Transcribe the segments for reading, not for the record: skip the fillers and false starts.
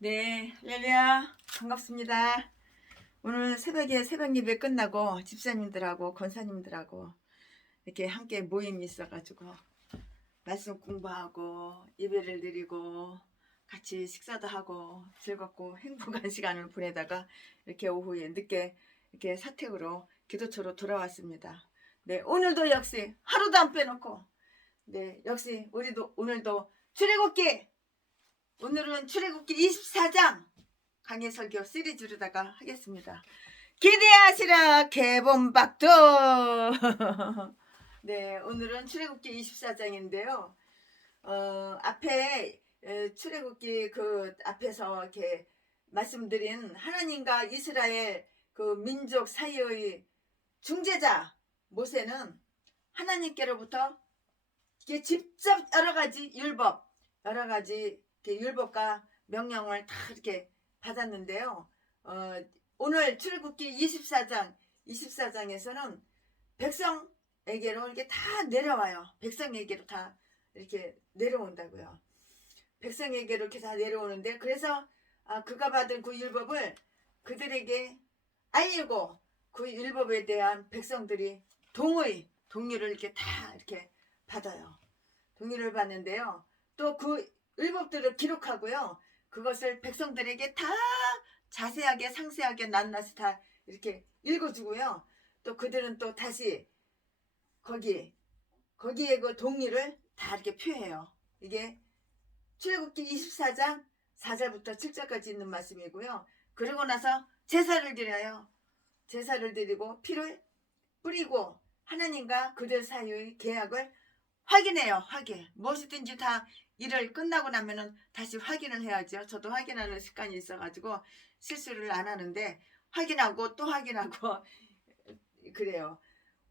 네, 할렐루야. 반갑습니다. 오늘 새벽에 새벽 예배 끝나고 집사님들하고 권사님들하고 이렇게 함께 모임이 있어가지고 말씀 공부하고 예배를 드리고 같이 식사도 하고 즐겁고 행복한 시간을 보내다가 이렇게 오후에 늦게 이렇게 사택으로 기도처로 돌아왔습니다. 네, 오늘도 역시 하루도 안 빼놓고 네, 역시 우리도 오늘도 출애굽기 오늘은 출애굽기 24장 강해 설교 시리즈로다가 하겠습니다. 기대하시라 개봉박도. 네, 오늘은 출애굽기 24장인데요. 앞에 출애굽기 그 앞에서 이렇게 말씀드린 하나님과 이스라엘 그 민족 사이의 중재자 모세는 하나님께로부터 이게 직접 여러 가지 율법, 여러 가지 율법과 명령을 다 이렇게 받았는데요. 오늘 출애굽기 24장에서는 백성에게로 이렇게 다 내려와요. 백성에게로 다 이렇게 내려온다고요. 백성에게로 이렇게 다 내려오는데 그래서 그가 받은 그 율법을 그들에게 알리고 그 율법에 대한 백성들이 동의를 이렇게 다 이렇게 받아요. 동의를 받는데요. 또 그 율법들을 기록하고요. 그것을 백성들에게 다 자세하게 상세하게 낱낱이 다 이렇게 읽어주고요. 또 그들은 또 다시 거기에 그 동의를 다 이렇게 표해요. 이게 출애굽기 24장 4절부터 7절까지 있는 말씀이고요. 그러고 나서 제사를 드려요. 제사를 드리고 피를 뿌리고 하나님과 그들 사이의 계약을 확인해요. 무엇이든지 다 일을 끝나고 나면은 다시 확인을 해야죠. 저도 확인하는 습관이 있어가지고 실수를 안 하는데 확인하고 또 확인하고 그래요.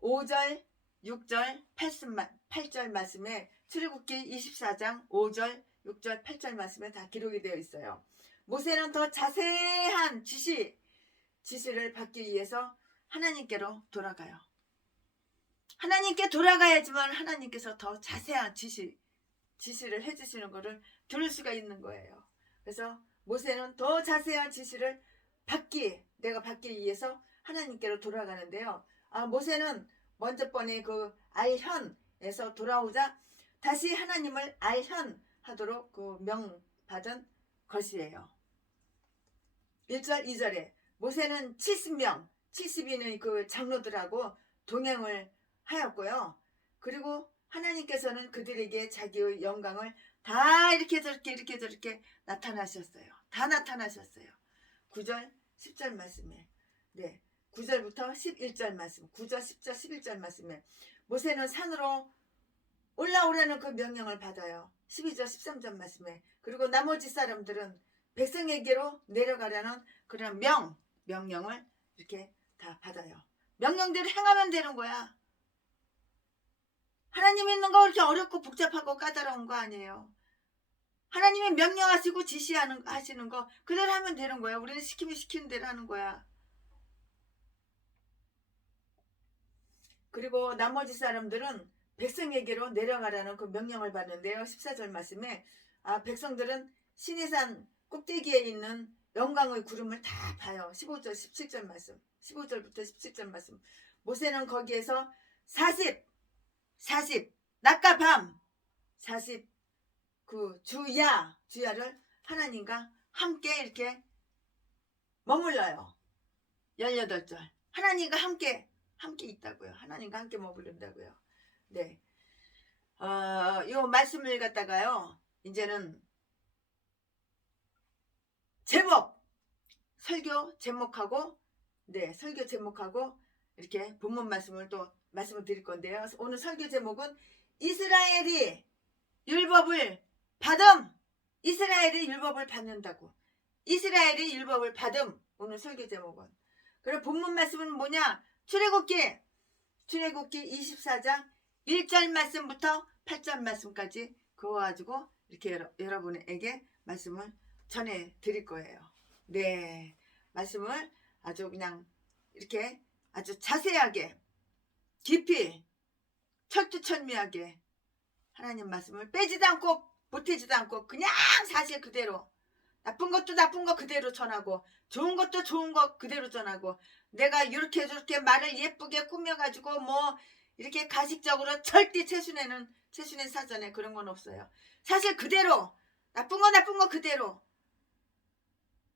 5절, 6절, 8절 말씀에 출애굽기 24장 5절, 6절, 8절 말씀에 다 기록이 되어 있어요. 모세는 더 자세한 지시를 받기 위해서 하나님께로 돌아가요. 하나님께 돌아가야지만 하나님께서 더 자세한 지시를 해주시는 것을 들을 수가 있는 거예요. 그래서 모세는 더 자세한 지시를 내가 받기 위해서 하나님께로 돌아가는데요. 모세는 먼저 번에 그 알현에서 돌아오자 다시 하나님을 알현하도록 그 명받은 것이에요. 1절 2절에 모세는 70인의 그 장로들하고 동행을 하였고요. 그리고 하나님께서는 그들에게 자기의 영광을 다 이렇게 저렇게 나타나셨어요. 다 나타나셨어요. 9절 10절 말씀에 9절부터 11절 말씀 9절 10절 11절 말씀에 모세는 산으로 올라오라는 그 명령을 받아요. 12절 13절 말씀에 그리고 나머지 사람들은 백성에게로 내려가라는 그런 명령을 이렇게 다 받아요. 명령대로 행하면 되는 거야. 하나님 있는 거 그렇게 어렵고 복잡하고 까다로운 거 아니에요. 하나님이 명령하시고 하시는 거 그대로 하면 되는 거야. 우리는 시키면 시키는 대로 하는 거야. 그리고 나머지 사람들은 백성에게로 내려가라는 그 명령을 받는데요. 14절 말씀에 백성들은 시내산 꼭대기에 있는 영광의 구름을 다 봐요. 15절 17절 말씀 15절부터 17절 말씀 모세는 거기에서 40 낮과 밤 40 그 주야를 하나님과 함께 이렇게 머물러요. 18절 하나님과 함께 있다고요. 하나님과 함께 머무른다고요. 네. 요 말씀을 갖다가요. 이제는 설교 제목하고 이렇게 본문 말씀을 드릴 건데요. 오늘 설교 제목은 이스라엘이 율법을 받는다고. 이스라엘이 율법을 받음. 오늘 설교 제목은. 그리고 본문 말씀은 뭐냐? 출애굽기 24장 1절 말씀부터 8절 말씀까지 그거 가지고 이렇게 여러분에게 말씀을 전해 드릴 거예요. 네. 말씀을 아주 그냥 이렇게 아주 자세하게 깊이 철두철미하게 하나님 말씀을 빼지도 않고 보태지도 않고 그냥 사실 그대로 나쁜 것도 나쁜 거 그대로 전하고 좋은 것도 좋은 거 그대로 전하고 내가 이렇게 저렇게 말을 예쁘게 꾸며가지고 뭐 이렇게 가식적으로 절대 최순애 사전에 그런 건 없어요. 사실 그대로 나쁜 거 나쁜 거 그대로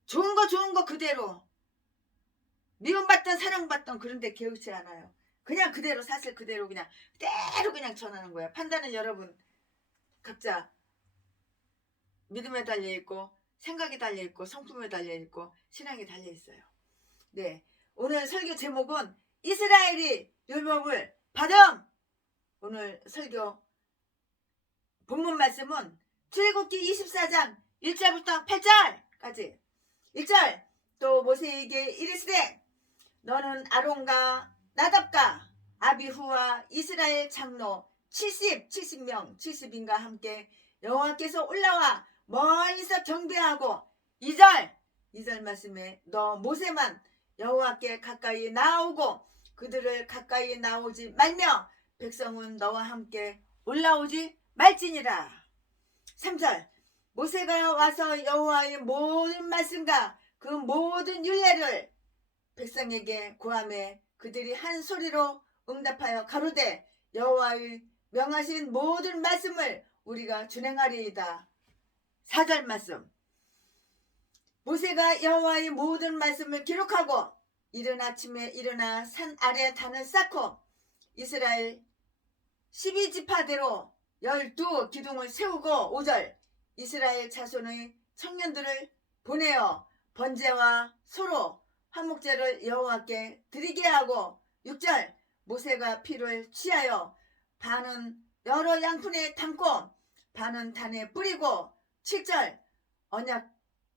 좋은 거 그대로 미움받던 사랑받던 그런데 개의치 않아요. 그냥 그대로 사실 그대로 그냥 전하는 거야. 판단은 여러분 각자 믿음에 달려있고 생각이 달려있고 성품에 달려있고 신앙이 달려있어요. 네, 오늘 설교 제목은 이스라엘이 율법을 받음. 오늘 설교 본문 말씀은 출애굽기 24장 1절부터 8절까지. 1절 또 모세에게 이르시되 너는 아론과 나답과 아비후와 이스라엘 장로 70명 70인과 함께 여호와께서 올라와 멀리서 경배하고 2절 말씀에 너 모세만 여호와께 가까이 나오고 그들을 가까이 나오지 말며 백성은 너와 함께 올라오지 말지니라. 3절 모세가 와서 여호와의 모든 말씀과 그 모든 율례를 백성에게 고하매 그들이 한 소리로 응답하여 가로되 여호와의 명하신 모든 말씀을 우리가 준행하리이다. 4절 말씀 모세가 여호와의 모든 말씀을 기록하고 이른 아침에 일어나 산 아래 단을 쌓고 이스라엘 12지파대로 12기둥을 세우고 5절 이스라엘 자손의 청년들을 보내어 번제와 소로 화목제를 여호와께 드리게 하고 6절 모세가 피를 취하여 반은 여러 양푼에 담고 반은 단에 뿌리고 7절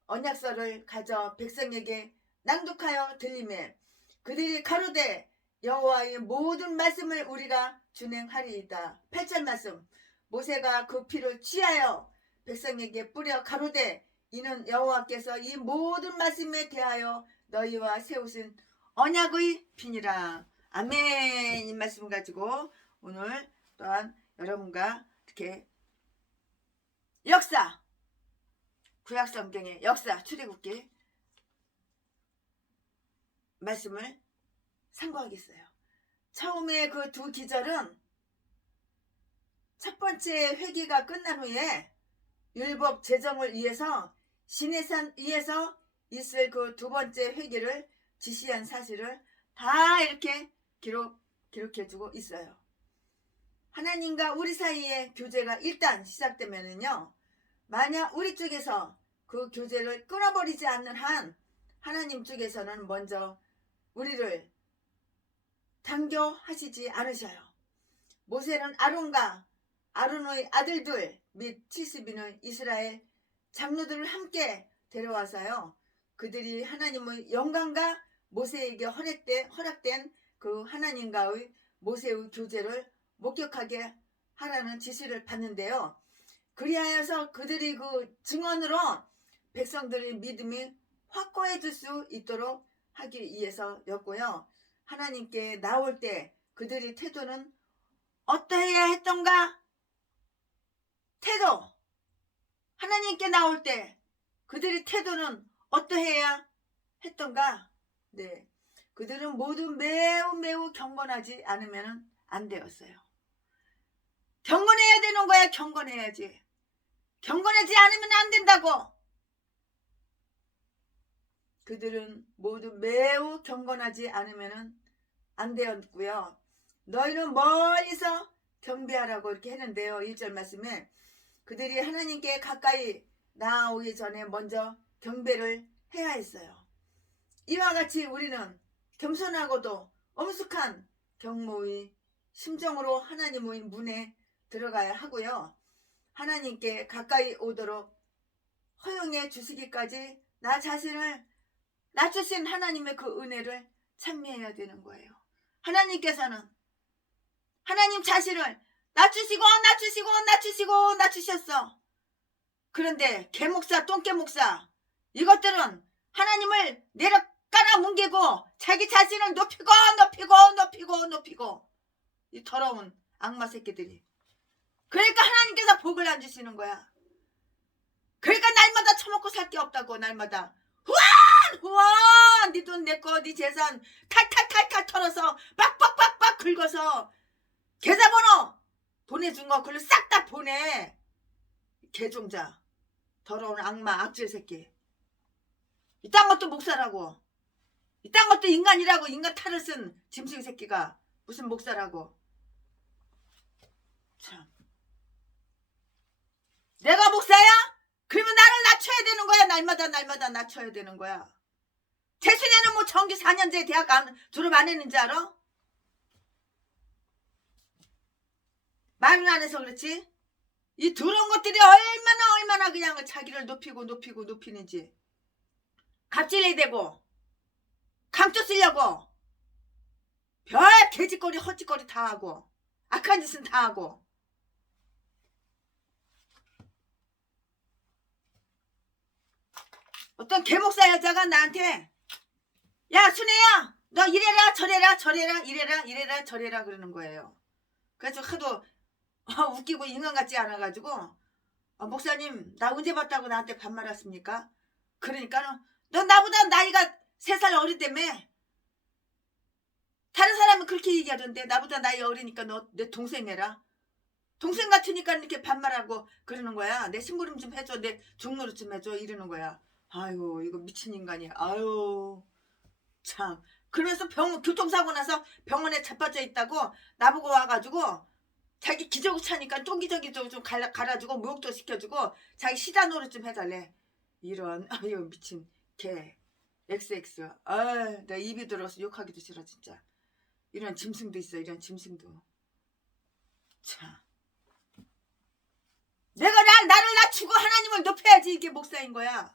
언약서를 가져 백성에게 낭독하여 들리매 그들이 가로되 여호와의 모든 말씀을 우리가 준행하리이다. 8절 말씀 모세가 그 피를 취하여 백성에게 뿌려 가로되 이는 여호와께서 이 모든 말씀에 대하여 너희와 세우신 언약의 피니라. 아멘. 이 말씀 가지고 오늘 또한 여러분과 이렇게 역사 구약성경의 역사 출애굽기 말씀을 상고하겠어요. 처음에 그 두 기절은 첫 번째 회기가 끝난 후에 율법 제정을 위해서 시내산 위에서 있을 그 두 번째 회기를 지시한 사실을 다 이렇게 기록해주고 있어요. 하나님과 우리 사이의 교제가 일단 시작되면은요, 만약 우리 쪽에서 그 교제를 끊어버리지 않는 한 하나님 쪽에서는 먼저 우리를 단교하시지 않으셔요. 모세는 아론과 아론의 아들들 및 70인의 이스라엘 장로들을 함께 데려와서요. 그들이 하나님의 영광과 모세에게 허락된 그 하나님과의 모세의 교제를 목격하게 하라는 지시를 받는데요. 그리하여서 그들이 그 증언으로 백성들의 믿음이 확고해질 수 있도록 하기 위해서였고요. 하나님께 나올 때 그들의 태도는 어떠해야 했던가? 태도. 하나님께 나올 때 그들의 태도는 어떠해야 했던가? 네. 그들은 모두 매우 경건하지 않으면 안 되었어요. 경건해야 되는 거야. 경건해야지. 경건하지 않으면 안 된다고. 그들은 모두 매우 경건하지 않으면 안 되었고요. 너희는 멀리서 경배하라고 이렇게 했는데요. 1절 말씀에 그들이 하나님께 가까이 나오기 전에 먼저 경배를 해야 했어요. 이와 같이 우리는 겸손하고도 엄숙한 경모의 심정으로 하나님의 문에 들어가야 하고요. 하나님께 가까이 오도록 허용해 주시기까지 나 자신을 낮추신 하나님의 그 은혜를 찬미해야 되는 거예요. 하나님께서는 하나님 자신을 낮추셨어. 그런데 개목사 똥개목사 이것들은 하나님을 내려 깔아뭉개고 자기 자신을 높이고 이 더러운 악마 새끼들이. 그러니까 하나님께서 복을 안 주시는 거야. 그러니까 날마다 처먹고 살 게 수밖에 없다고. 날마다 후원 후원 네 돈 내 거 네 재산 탈탈탈탈 털어서 빡빡빡빡 긁어서 계좌번호 보내준 거 그걸로 싹 다 보내. 개종자 더러운 악마 악질 새끼. 이딴 것도 목사라고. 이딴 것도 인간이라고. 인간 탈을 쓴 짐승 새끼가 무슨 목사라고. 참. 내가 목사야? 그러면 나를 낮춰야 되는 거야. 날마다 낮춰야 되는 거야. 태순이는 뭐 정기 4년제 대학 졸업 안 했는지 알아? 말은 안 해서 그렇지. 이 더러운 것들이 얼마나 그냥 자기를 높이는지. 갑질이 되고 감투 쓰려고 별 개짓거리 헛짓거리 다 하고 악한 짓은 다 하고. 어떤 개목사 여자가 나한테 야 순애야 너 이래라 저래라 이래라 저래라 그러는 거예요. 그래서 하도 웃기고 인간 같지 않아가지고 목사님 나 언제 봤다고 나한테 반말하십니까? 그러니까 너 나보다 나이가 3살 어리다며. 다른 사람은 그렇게 얘기하던데 나보다 나이 어리니까 너 내 동생 해라. 동생 같으니까 이렇게 반말하고 그러는 거야. 내 심부름 좀 해줘. 내 종로를 좀 해줘. 이러는 거야. 아유 이거 미친 인간이야. 아유 참. 그러면서 교통사고 나서 병원에 자빠져 있다고 나보고 와가지고 자기 기저귀 차니까 쫑기저귀 좀 갈아주고 목욕도 시켜주고 자기 시다 노릇 좀 해달래. 이런 아유 미친 개 XX. 아유 내 입이 들어서 욕하기도 싫어 진짜. 이런 짐승도 있어. 이런 짐승도. 참. 내가 나를 낮추고 하나님을 높여야지 이게 목사인 거야.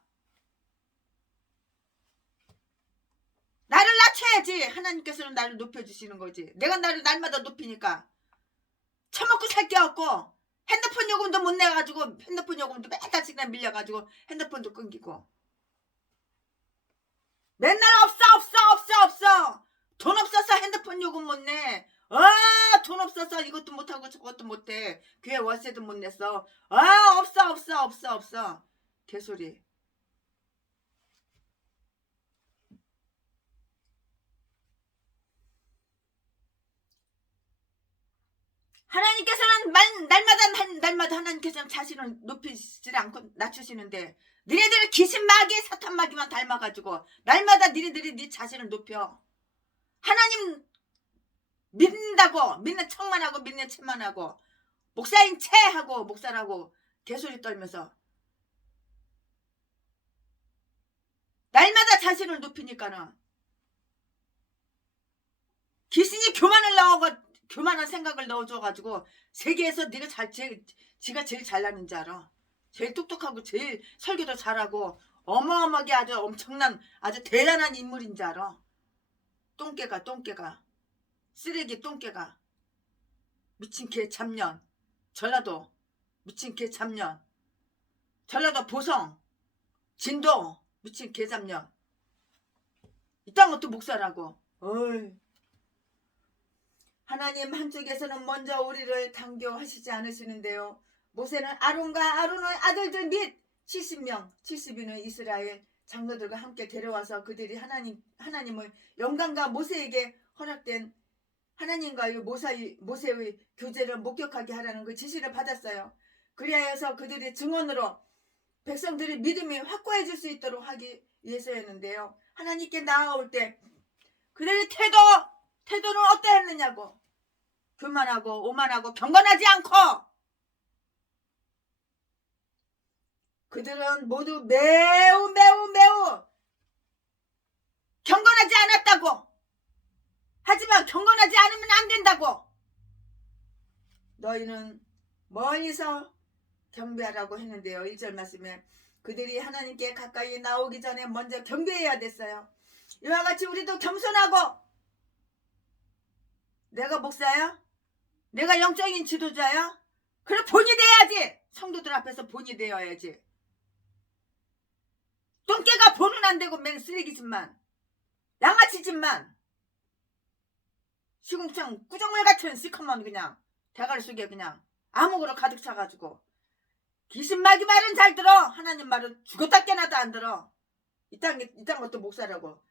나를 낮춰야지 하나님께서는 나를 높여주시는 거지. 내가 나를 날마다 높이니까 처먹고 살 게 없고 핸드폰 요금도 못 내가지고 핸드폰 요금도 매달씩 밀려가지고 핸드폰도 끊기고 맨날 없어 돈 없어서 핸드폰 요금 못 내. 돈 없어서 이것도 못하고 저것도 못해. 교회 월세도 못 냈어. 없어 개소리. 하나님께서는 날마다 하나님께서는 자신을 높이지 않고 낮추시는데 니네들 귀신마귀 사탄마귀만 닮아가지고 날마다 니네들이 네 자신을 높여. 하나님 믿는다고 믿는 척만 하고 믿는 척만 하고 목사인 채 하고 목사라고 개소리 떨면서 날마다 자신을 높이니까는 귀신이 교만한 생각을 넣어줘가지고 세계에서 네가 지가 제일 잘나는 줄 알아. 제일 똑똑하고 제일 설교도 잘하고 어마어마하게 아주 엄청난 아주 대단한 인물인 줄 알아. 똥개가 쓰레기 똥개가 미친 개 잡년. 전라도 미친 개 잡년. 전라도 보성 진도 미친 개 잡년. 이딴 것도 목사라고. 어이. 하나님 한쪽에서는 먼저 우리를 강교하시지 않으시는데요. 모세는 아론과 아론의 아들들 및 70인의 이스라엘 장로들과 함께 데려와서 그들이 하나님의 영광과 모세에게 허락된 하나님과의 모세의 교제를 목격하게 하라는 그 지시를 받았어요. 그리하여서 그들이 증언으로 백성들의 믿음이 확고해질 수 있도록 하기 위해서였는데요. 하나님께 나아올 때 그들의 태도는 어떠했느냐고. 교만하고 오만하고 경건하지 않고 그들은 모두 매우 경건하지 않았다고. 하지만 경건하지 않으면 안 된다고. 너희는 멀리서 경배하라고 했는데요. 1절 말씀에 그들이 하나님께 가까이 나오기 전에 먼저 경배해야 됐어요. 이와 같이 우리도 겸손하고 내가 목사야? 내가 영적인 지도자야? 그래 본이 돼야지. 성도들 앞에서 본이 되어야지. 똥개가 본은 안 되고 맨 쓰레기집만 양아치집만 시궁창 꾸정물 같은 시커먼 그냥 대가리 속에 그냥 암흑으로 가득 차가지고 귀신 마귀 말은 잘 들어. 하나님 말은 죽었다 깨나도 안 들어. 이딴 것도 목사라고.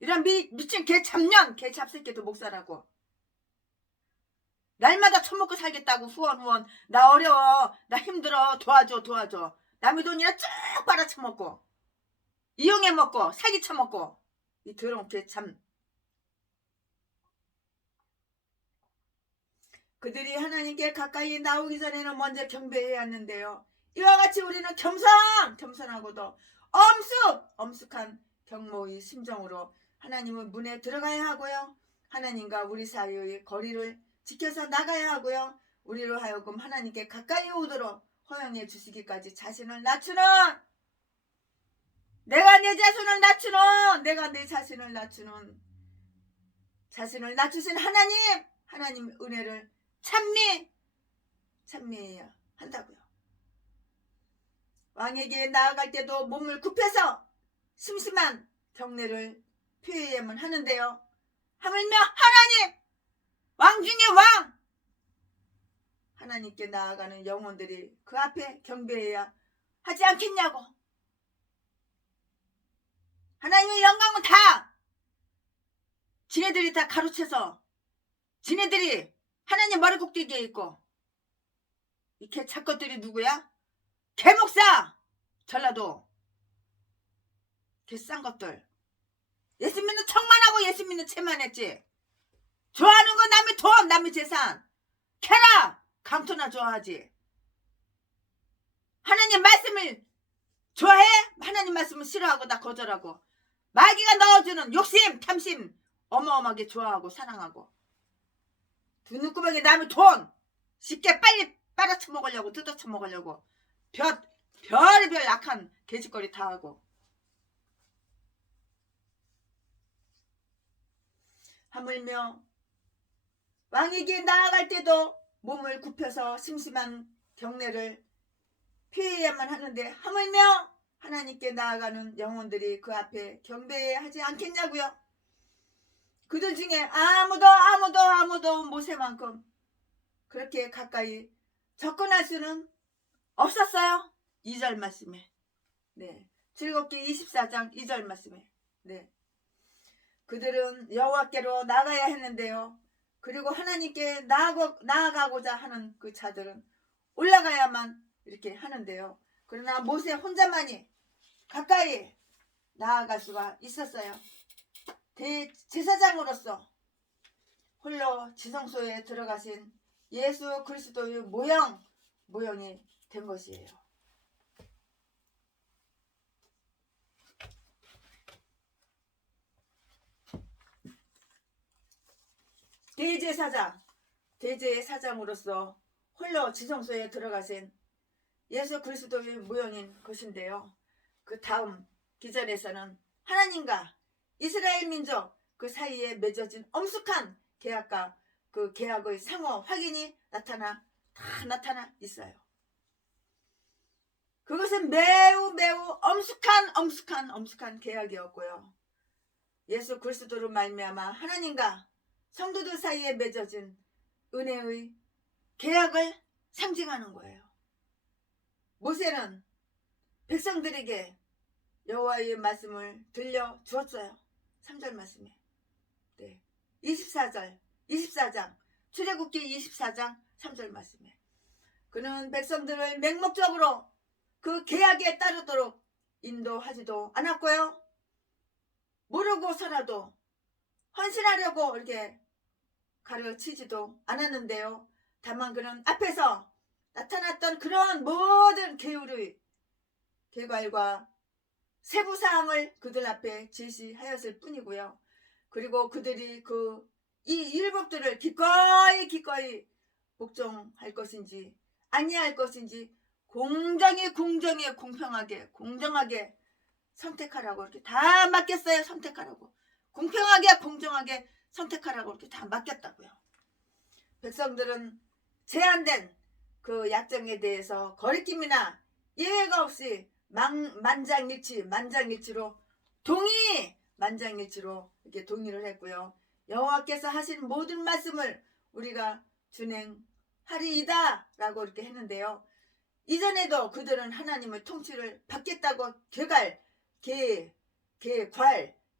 이런 미친 개 잡년 개 잡새끼도 목사라고. 날마다 처먹고 살겠다고 후원 나 어려워 나 힘들어 도와줘 남의 돈이나 쭉 빨아쳐먹고 이용해 먹고 사기 쳐먹고 이 더러운 개 참. 그들이 하나님께 가까이 나오기 전에는 먼저 경배해야 하는데요. 이와 같이 우리는 겸손하고도 엄숙한 경모의 심정으로 하나님의 문에 들어가야 하고요. 하나님과 우리 사이의 거리를 지켜서 나가야 하고요. 우리로 하여금 하나님께 가까이 오도록 허용해 주시기까지 자신을 낮추는, 내가 내 자신을 낮추는, 내가 내 자신을 낮추는, 자신을 낮추신 하나님 은혜를 찬미해야 한다고요. 왕에게 나아갈 때도 몸을 굽혀서 심심한 경례를 표해야만 하는데요. 하물며 하나님, 왕 중에 왕, 하나님께 나아가는 영혼들이 그 앞에 경배해야 하지 않겠냐고. 하나님의 영광은 다 지네들이 다 가로채서 지네들이 하나님 머리 꼭대기에 있고, 이 개 작것들이 누구야? 개목사! 전라도 개 싼 것들. 예수 믿는 척만 하고 예수 믿는 채만 했지. 좋아하는 건 남의 돈, 남의 재산. 캐라! 강토나 좋아하지. 하나님 말씀을 좋아해? 하나님 말씀을 싫어하고 나 거절하고. 마귀가 넣어주는 욕심, 탐심 어마어마하게 좋아하고 사랑하고. 두 눈구멍에 남의 돈 쉽게 빨리 빨아쳐 먹으려고, 뜯어쳐 먹으려고 별의별 악한 개짓거리 다 하고. 하물며 왕에게 나아갈 때도 몸을 굽혀서 심심한 경례를 피해야만 하는데, 하물며 하나님께 나아가는 영혼들이 그 앞에 경배해야 하지 않겠냐고요. 그들 중에 아무도 모세만큼 그렇게 가까이 접근할 수는 없었어요. 2절 말씀에. 네. 출애굽기 24장 2절 말씀에. 네. 그들은 여호와께로 나가야 했는데요. 그리고 하나님께 나아가고자 하는 그 자들은 올라가야만 이렇게 하는데요. 그러나 모세 혼자만이 가까이 나아갈 수가 있었어요. 대제사장으로서 홀로 지성소에 들어가신 예수 그리스도의 모형이 된 것이에요. 대제사장으로서 홀로 지성소에 들어가신 예수 그리스도의 모형인 것인데요. 그 다음 기절에서는 하나님과 이스라엘 민족 그 사이에 맺어진 엄숙한 계약과 그 계약의 상호 확인이 나타나 있어요. 그것은 매우 엄숙한 계약이었고요. 예수 그리스도로 말미암아 하나님과 성도들 사이에 맺어진 은혜의 계약을 상징하는 거예요. 모세는 백성들에게 여호와의 말씀을 들려 주었어요. 3절 말씀에. 네. 24장 출애굽기 24장 3절 말씀에. 그는 백성들을 맹목적으로 그 계약에 따르도록 인도하지도 않았고요. 모르고서라도 헌신하려고 이렇게 가르치지도 않았는데요. 다만 그는 앞에서 나타났던 그런 모든 계율의 계괄과 세부사항을 그들 앞에 제시하였을 뿐이고요. 그리고 그들이 이 율법들을 기꺼이 복종할 것인지 아니할 것인지 공정하게 선택하라고 이렇게 다 맡겼어요. 선택하라고. 공평하게 공정하게 선택하라고 이렇게 다 맡겼다고요. 백성들은 제한된 그 약정에 대해서 거리낌이나 예외가 없이 만장일치로 이렇게 동의를 했고요. 여호와께서 하신 모든 말씀을 우리가 준행하리이다 라고 이렇게 했는데요. 이전에도 그들은 하나님의 통치를 받겠다고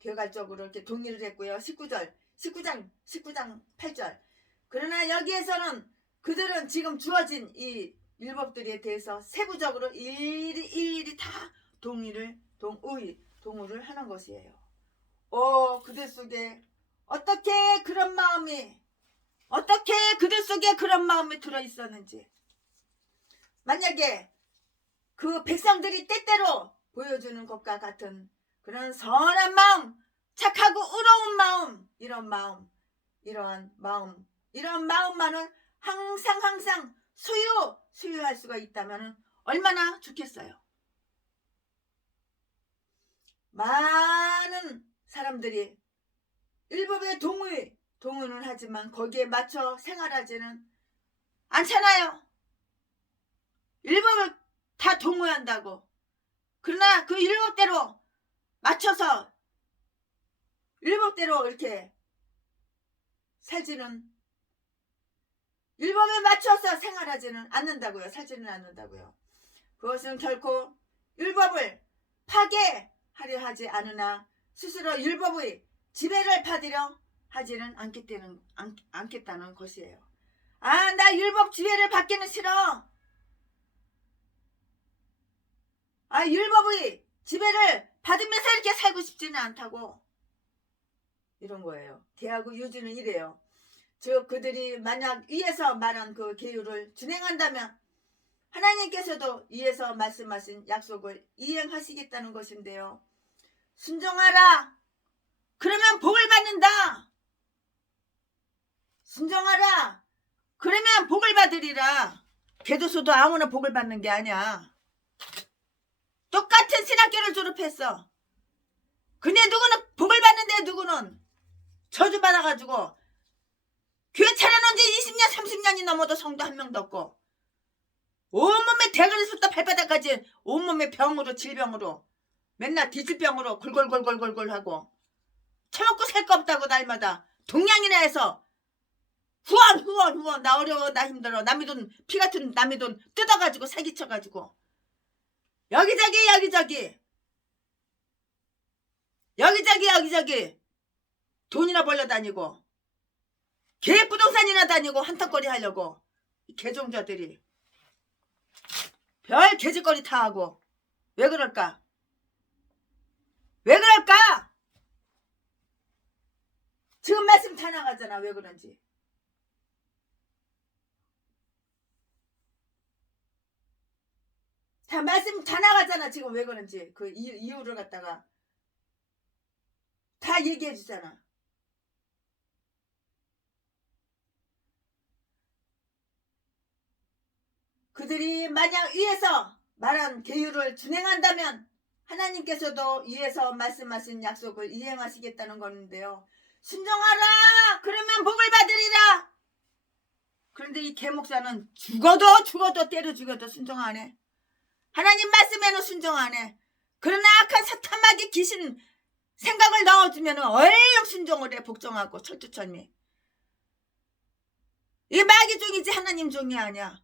괴갈적으로 이렇게 동의를 했고요. 19장 8절. 그러나 여기에서는 그들은 지금 주어진 이 율법들에 대해서 세부적으로 일일이 다 동의를 하는 것이에요. 그들 속에 어떻게 그들 속에 그런 마음이 들어 있었는지. 만약에 그 백성들이 때때로 보여주는 것과 같은 그런 선한 마음, 착하고 의로운 마음, 이런 마음만은 항상 소유할 수가 있다면 얼마나 좋겠어요. 많은 사람들이 율법에 동의는 하지만 거기에 맞춰 생활하지는 않잖아요. 율법을 다 동의한다고. 그러나 그 율법대로 맞춰서 율법대로 이렇게 율법에 맞춰서 생활하지는 않는다고요. 살지는 않는다고요. 그것은 결코 율법을 파괴하려 하지 않으나 스스로 율법의 지배를 받으려 하지는 않겠다는 것이에요. 나 율법 지배를 받기는 싫어. 율법의 지배를 받으면서 이렇게 살고 싶지는 않다고. 이런 거예요. 개하고 유주는 이래요. 즉 그들이 만약 위에서 말한 그 계율을 준행한다면 하나님께서도 위에서 말씀하신 약속을 이행하시겠다는 것인데요. 순종하라. 그러면 복을 받는다. 순종하라. 그러면 복을 받으리라. 개도소도 아무나 복을 받는 게 아니야. 똑같은 신학교를 졸업했어. 근데 누구는 복을 받는데 누구는 저주받아가지고 교회 차려놓은 지 20년 30년이 넘어도 성도 한 명도 없고 온몸에 대가리부터 발바닥까지 온몸에 병으로 질병으로 맨날 디지병으로 골골골골골골 하고 처먹고 살 거 없다고 날마다 동양이나 해서 후원 나 어려워 나 힘들어 남의 돈 피 같은 남의 돈 뜯어가지고 사기쳐가지고 여기저기 돈이나 벌려 다니고 개 부동산이나 다니고 한턱거리 하려고 개종자들이 별 개짓거리 다 하고 왜 그럴까? 지금 말씀 다 나가잖아. 왜 그런지. 다 말씀 다 나가잖아. 지금 왜 그런지. 그 이유를 갖다가 다 얘기해 주잖아. 그들이 만약 위에서 말한 계율을 준행한다면 하나님께서도 위에서 말씀하신 약속을 이행하시겠다는 건데요. 순종하라. 그러면 복을 받으리라. 그런데 이 개목사는 죽어도 때려 죽여도 순종 안 해. 하나님 말씀에는 순종 안 해. 그러나 악한 사탄마귀 귀신 생각을 넣어주면 얼른 순종을 해. 복종하고 철두철미. 이 마귀 종이지 하나님 종이 아니야.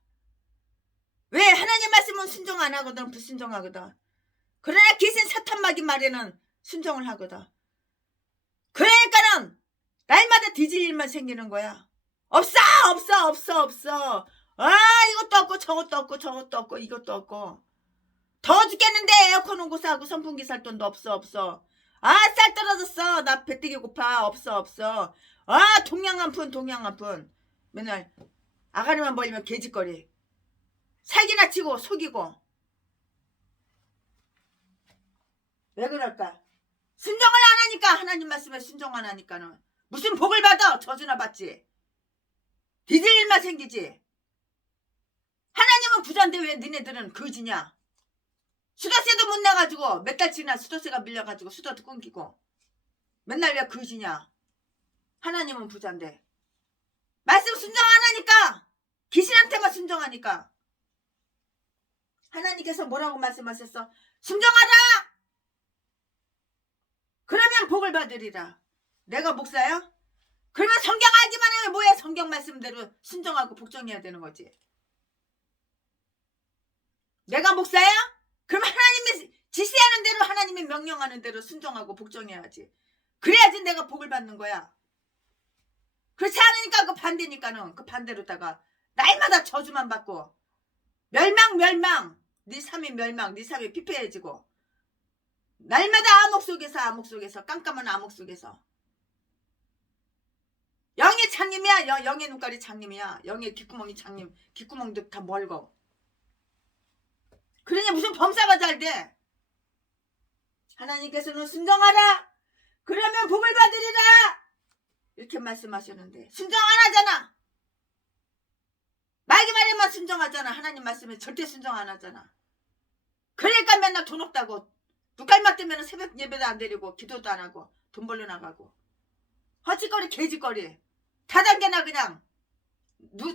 왜? 하나님 말씀은 순종 안 하거든. 불순종하거든. 그러나 귀신 사탄마귀 말에는 순종을 하거든. 그러니까는 날마다 뒤질 일만 생기는 거야. 없어. 이것도 없고 이것도 없고 더워 죽겠는데 에어컨 오고 사고 선풍기 살 돈도 없어. 쌀 떨어졌어. 나 배뜨기 고파. 없어. 동양 한 푼. 맨날 아가리만 벌리면 개짓거리. 사기나 치고 속이고. 왜 그럴까? 순종을 안 하니까. 하나님 말씀에 순종 안 하니까는 무슨 복을 받아? 저주나 받지. 뒤질 일만 생기지. 하나님은 부자인데 왜 니네들은 거지냐? 수도세도 못 내가지고 몇 달치나 수도세가 밀려가지고 수도도 끊기고 맨날 왜 거지냐? 하나님은 부자인데 말씀 순종 안 하니까 귀신한테만 순종하니까. 하나님께서 뭐라고 말씀하셨어? 순종하라. 그러면 복을 받으리라. 내가 목사야? 그러면 성경 알기만 하면 뭐야? 성경 말씀대로 순종하고 복종해야 되는 거지. 내가 목사야? 그럼 하나님이 지시하는 대로 하나님이 명령하는 대로 순종하고 복종해야지. 그래야지 내가 복을 받는 거야. 그렇지 않으니까 그 반대니까는 그 반대로다가 날마다 저주만 받고 멸망 네 삶이 멸망 네 삶이 피폐해지고 날마다 암흑 속에서 깜깜한 암흑 속에서 영의 장님이야. 영의 눈깔이 장님이야. 영의 귓구멍이 장님. 귓구멍도 다 멀고. 그러니 무슨 범사가 잘 돼. 하나님께서는 순종하라. 그러면 복을 받으리라. 이렇게 말씀하셨는데 순종 안 하잖아. 말기 말에만 순종하잖아. 하나님 말씀에 절대 순종 안 하잖아. 그러니까 맨날 돈 없다고 눈깔맛 때문에 새벽 예배도 안 드리고 기도도 안 하고 돈 벌러 나가고 헛짓거리 개짓거리 다단계나 그냥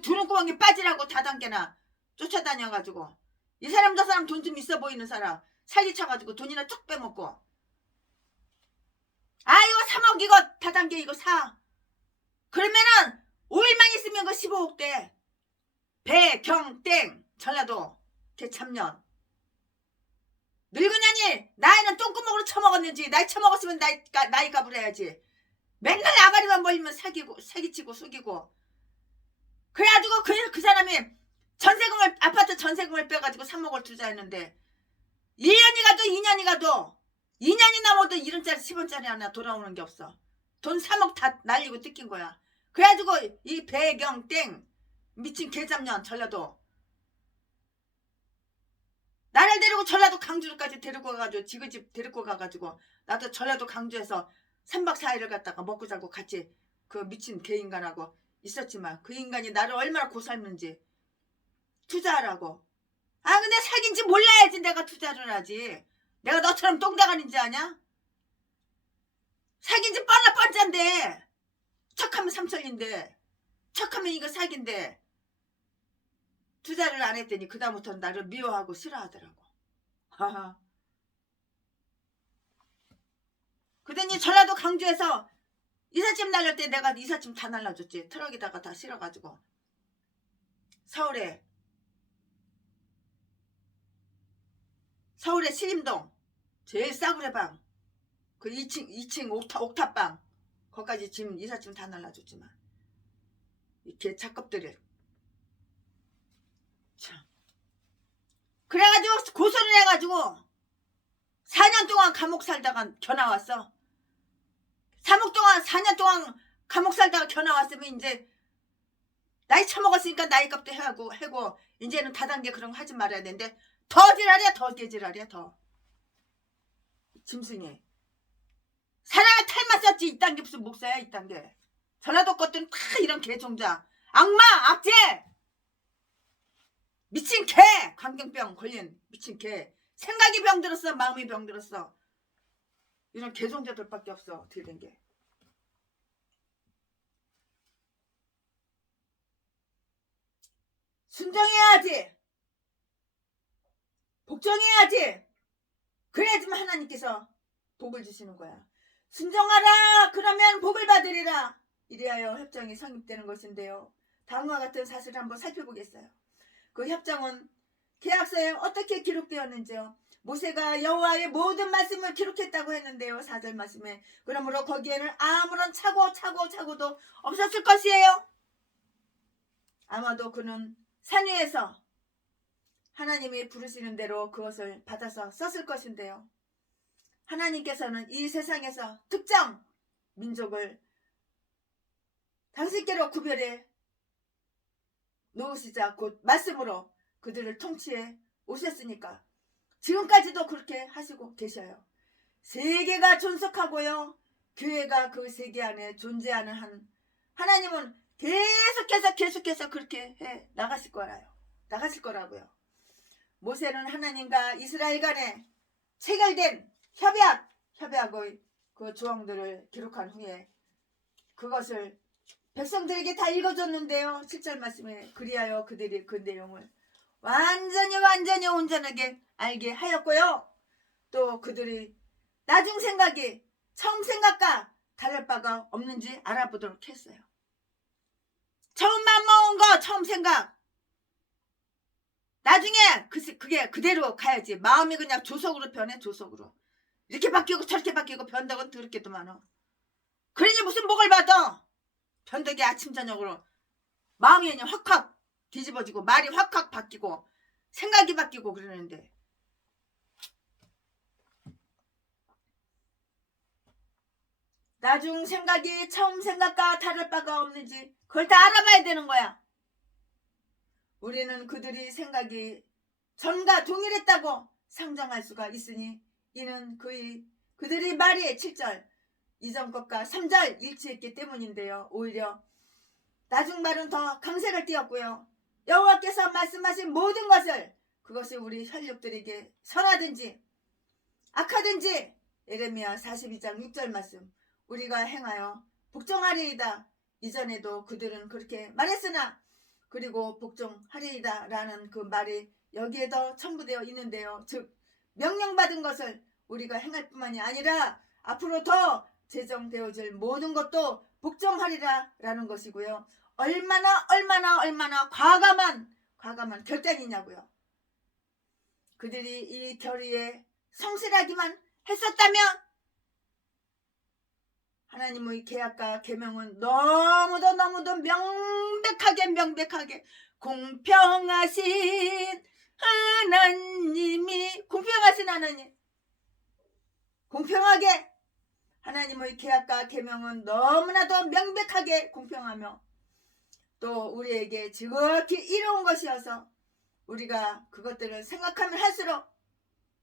두눈구멍에 빠지라고 다단계나 쫓아다녀가지고 이 사람 저 사람 돈 좀 있어 보이는 사람 사기쳐가지고 돈이나 쭉 빼먹고 이거 3억 이거 다단계 이거 사 그러면은 5일만 있으면 그 15억 돼. 배경땡 전라도 개참년 늙은년이 나이는 똥구멍으로 처먹었는지 나이 처먹었으면 나이 값을 해야지. 맨날 아가리만 벌리면 사기치고 속이고 그래가지고 그 사람이 전세금을 아파트 전세금을 빼가지고 3억을 투자했는데 1년이 가도 2년이 가도 2년이 남아도 1원짜리 10원짜리 하나 돌아오는 게 없어. 돈 3억 다 날리고 뜯긴 거야. 그래가지고 이 배경땡 미친 개잡년 전라도 나를 데리고 전라도 강주로까지 데리고 가가지고 지그집 데리고 가가지고 나도 전라도 강주에서 3박 4일을 갔다가 먹고 자고 같이 그 미친 개인간하고 있었지만 그 인간이 나를 얼마나 고살는지 투자하라고. 근데 사귄지 몰라야지 내가 투자를 하지. 내가 너처럼 똥대가리인지 아냐? 사귄지 뻔한데 척하면 삼천인데 척하면 이거 사귄데 투자를 안 했더니 그다음부터는 나를 미워하고 싫어하더라고. 하하. 그랬더니 전라도 강주에서 이삿짐 날릴 때 내가 이삿짐 다 날라줬지. 트럭에다가 다 실어가지고 서울에 신림동 제일 싸구려 방 그 2층 옥탑방 거기까지 짐 이삿짐 다 날라줬지만 이렇게 작업들을 참 그래가지고 고소를 해가지고 4년 동안 감옥 살다가 겨나왔어. 4년 동안 감옥 살다가 겨나왔으면 이제 나이 처먹었으니까 나이값도 해고 이제는 다단계 그런 거 하지 말아야 되는데 더 지랄이야 더 개지랄이야 더 짐승이 사람의 탈만 썼지. 이딴 게 무슨 목사야 이딴 게. 전라도 것들은 다 이런 개종자 악마 악재 미친 개 광경병 걸린 미친 개 생각이 병들었어 마음이 병들었어. 이런 개종자들밖에 없어. 어떻게 된 게. 순종해야지. 복종해야지. 그래야지만 하나님께서 복을 주시는 거야. 순종하라 그러면 복을 받으리라. 이래야 협정이 성립되는 것인데요. 다음과 같은 사실을 한번 살펴보겠어요. 그 협정은 계약서에 어떻게 기록되었는지요. 모세가 여호와의 모든 말씀을 기록했다고 했는데요. 4절 말씀에 그러므로 거기에는 아무런 착오도 없었을 것이에요. 아마도 그는 산 위에서 하나님이 부르시는 대로 그것을 받아서 썼을 것인데요. 하나님께서는 이 세상에서 특정 민족을 당신께로 구별해 놓으시자 곧 말씀으로 그들을 통치해 오셨으니까 지금까지도 그렇게 하시고 계셔요. 세계가 존속하고요. 교회가 그 세계 안에 존재하는 한 하나님은 계속해서 그렇게 해 나가실 거라고요. 모세는 하나님과 이스라엘 간에 체결된 협약의 그 조항들을 기록한 후에 그것을 백성들에게 다 읽어줬는데요. 7절 말씀에 그리하여 그들이 그 내용을 완전히 온전하게 알게 하였고요. 또 그들이 나중 생각이 처음 생각과 다를 바가 없는지 알아보도록 했어요. 처음 맘먹은 거 처음 생각 나중에 그게 그대로 가야지. 마음이 그냥 조석으로 변해. 조석으로. 이렇게 바뀌고 저렇게 바뀌고 변덕은 더럽게도 많어. 그러니 무슨 복을 받아. 변덕이 아침 저녁으로 마음이 그냥 확확 뒤집어지고 말이 확확 바뀌고 생각이 바뀌고 그러는데, 나중 생각이 처음 생각과 다를 바가 없는지 그걸 다 알아봐야 되는 거야. 우리는 그들이 생각이 전과 동일했다고 상정할 수가 있으니 이는 그들이 말이 7절 이전 것과 3절 일치했기 때문인데요. 오히려 나중 말은 더 강세를 띠었고요. 여호와께서 말씀하신 모든 것을, 그것이 우리 혈육들에게 선하든지 악하든지, 예레미야 42장 6절 말씀, 우리가 행하여 복종하리이다. 이전에도 그들은 그렇게 말했으나 그리고 복종하리이다 라는 그 말이 여기에도 첨부되어 있는데요. 즉 명령받은 것을 우리가 행할 뿐만이 아니라 앞으로 더 제정되어질 모든 것도 복종하리라 라는 것이고요. 얼마나 과감한 결단이냐고요. 그들이 이 결의에 성실하기만 했었다면 하나님의 계약과 계명은 너무도 명백하게 공평하신 하나님이, 공평하신 하나님, 공평하게 하나님의 계약과 계명은 너무나도 명백하게 공평하며 또 우리에게 지극히 이로운 것이어서 우리가 그것들을 생각하면 할수록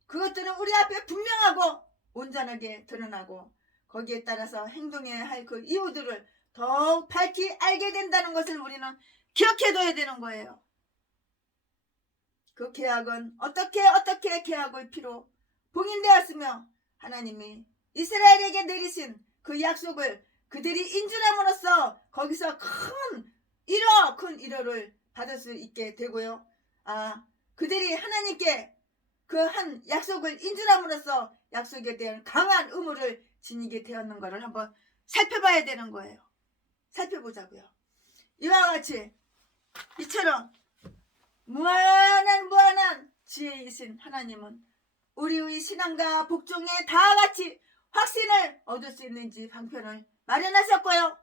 그것들은 우리 앞에 분명하고 온전하게 드러나고 거기에 따라서 행동해야 할 그 이유들을 더욱 밝히 알게 된다는 것을 우리는 기억해둬야 되는 거예요. 그 계약은 어떻게 계약의 피로 봉인되었으며 하나님이 이스라엘에게 내리신 그 약속을 그들이 인준함으로써 거기서 큰 일호를 받을 수 있게 되고요. 그들이 하나님께 그 한 약속을 인준함으로써 약속에 대한 강한 의무를 지니게 되었는 것을 한번 살펴봐야 되는 거예요. 살펴보자고요. 이와 같이 이처럼 무한한 지혜이신 하나님은 우리의 신앙과 복종에 다 같이 확신을 얻을 수 있는지 방편을 마련하셨고요.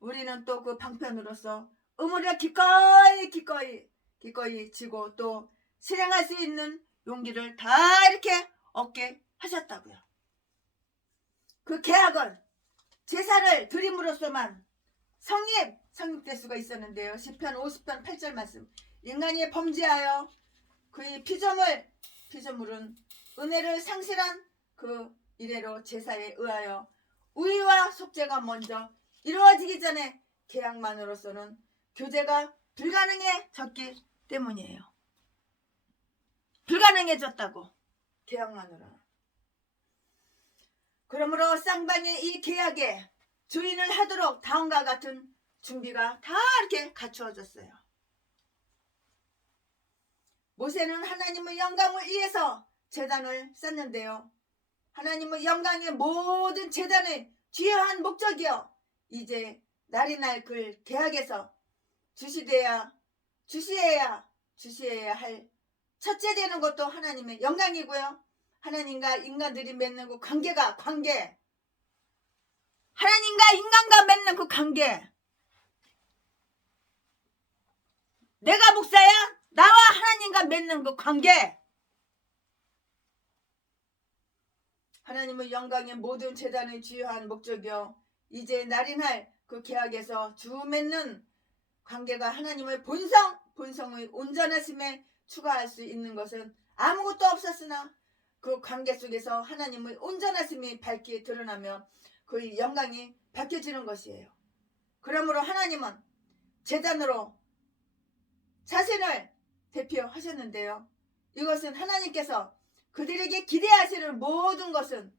우리는 또 그 방편으로서 의무를 기꺼이 지고 또 실행할 수 있는 용기를 다 이렇게 얻게 하셨다고요. 그 계약은 제사를 드림으로써만 성립될 수가 있었는데요. 시편 50편 8절 말씀, 인간이 범죄하여 그의 피조물은 은혜를 상실한 그 이래로 제사에 의하여 우의와 속죄가 먼저 이루어지기 전에 계약만으로서는 교제가 불가능해졌기 때문이에요. 불가능해졌다고, 계약만으로는. 그러므로 쌍방의 이 계약에 주인을 하도록 다음과 같은 준비가 다 이렇게 갖추어졌어요. 모세는 하나님의 영광을 위해서 제단을 쌓는데요. 하나님의 영광의 모든 제단의 주요한 목적이요, 이제 날이 날 그 계약에서 주시해야 할 첫째 되는 것도 하나님의 영광이고요. 하나님과 인간들이 맺는 그 관계, 하나님과 인간과 맺는 그 관계, 내가 목사야 나와 하나님과 맺는 그 관계, 하나님의 영광의 모든 제단의 주요한 목적이요, 이제 날이 날 그 계약에서 주 맺는 관계가 하나님의 본성의 온전하심에 추가할 수 있는 것은 아무것도 없었으나 그 관계 속에서 하나님의 온전하심이 밝게 드러나며 그 영광이 밝혀지는 것이에요. 그러므로 하나님은 제단으로 자신을 대표하셨는데요. 이것은 하나님께서 그들에게 기대하시는 모든 것은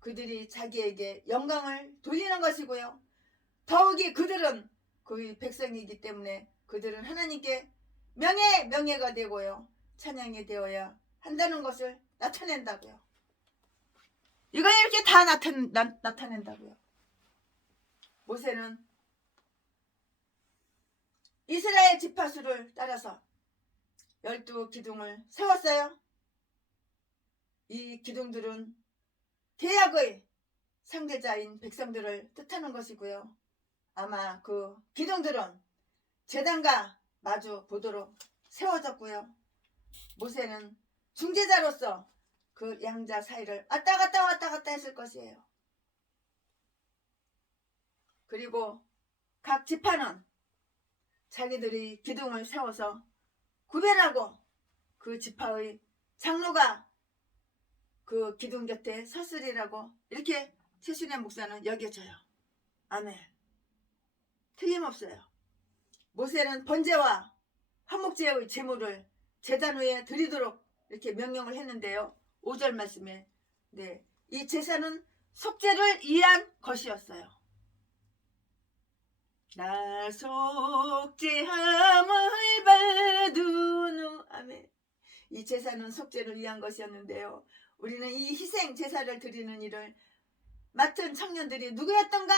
그들이 자기에게 영광을 돌리는 것이고요. 더욱이 그들은 그 백성이기 때문에 그들은 하나님께 명예가 되고요, 찬양이 되어야 한다는 것을 나타낸다고요. 이걸 이렇게 다 나타낸다고요. 모세는 이스라엘 지파수를 따라서 12 기둥을 세웠어요. 이 기둥들은 계약의 상대자인 백성들을 뜻하는 것이고요. 아마 그 기둥들은 제단과 마주 보도록 세워졌고요. 모세는 중재자로서 그 양자 사이를 왔다 갔다 했을 것이에요. 그리고 각 지파는 자기들이 기둥을 세워서 구별하고 그 지파의 장로가 그 기둥 곁에 섰으리라고 이렇게 최순애 목사는 여겨져요. 아멘. 틀림없어요. 모세는 번제와 화목제의 제물을 제단 위에 드리도록 이렇게 명령을 했는데요. 5절 말씀에 이 제사는 속죄를 위한 것이었어요. 나 속죄함을 받으노. 아멘. 이 제사는 속죄를 위한 것이었는데요. 우리는 이 희생 제사를 드리는 일을 맡은 청년들이 누구였던가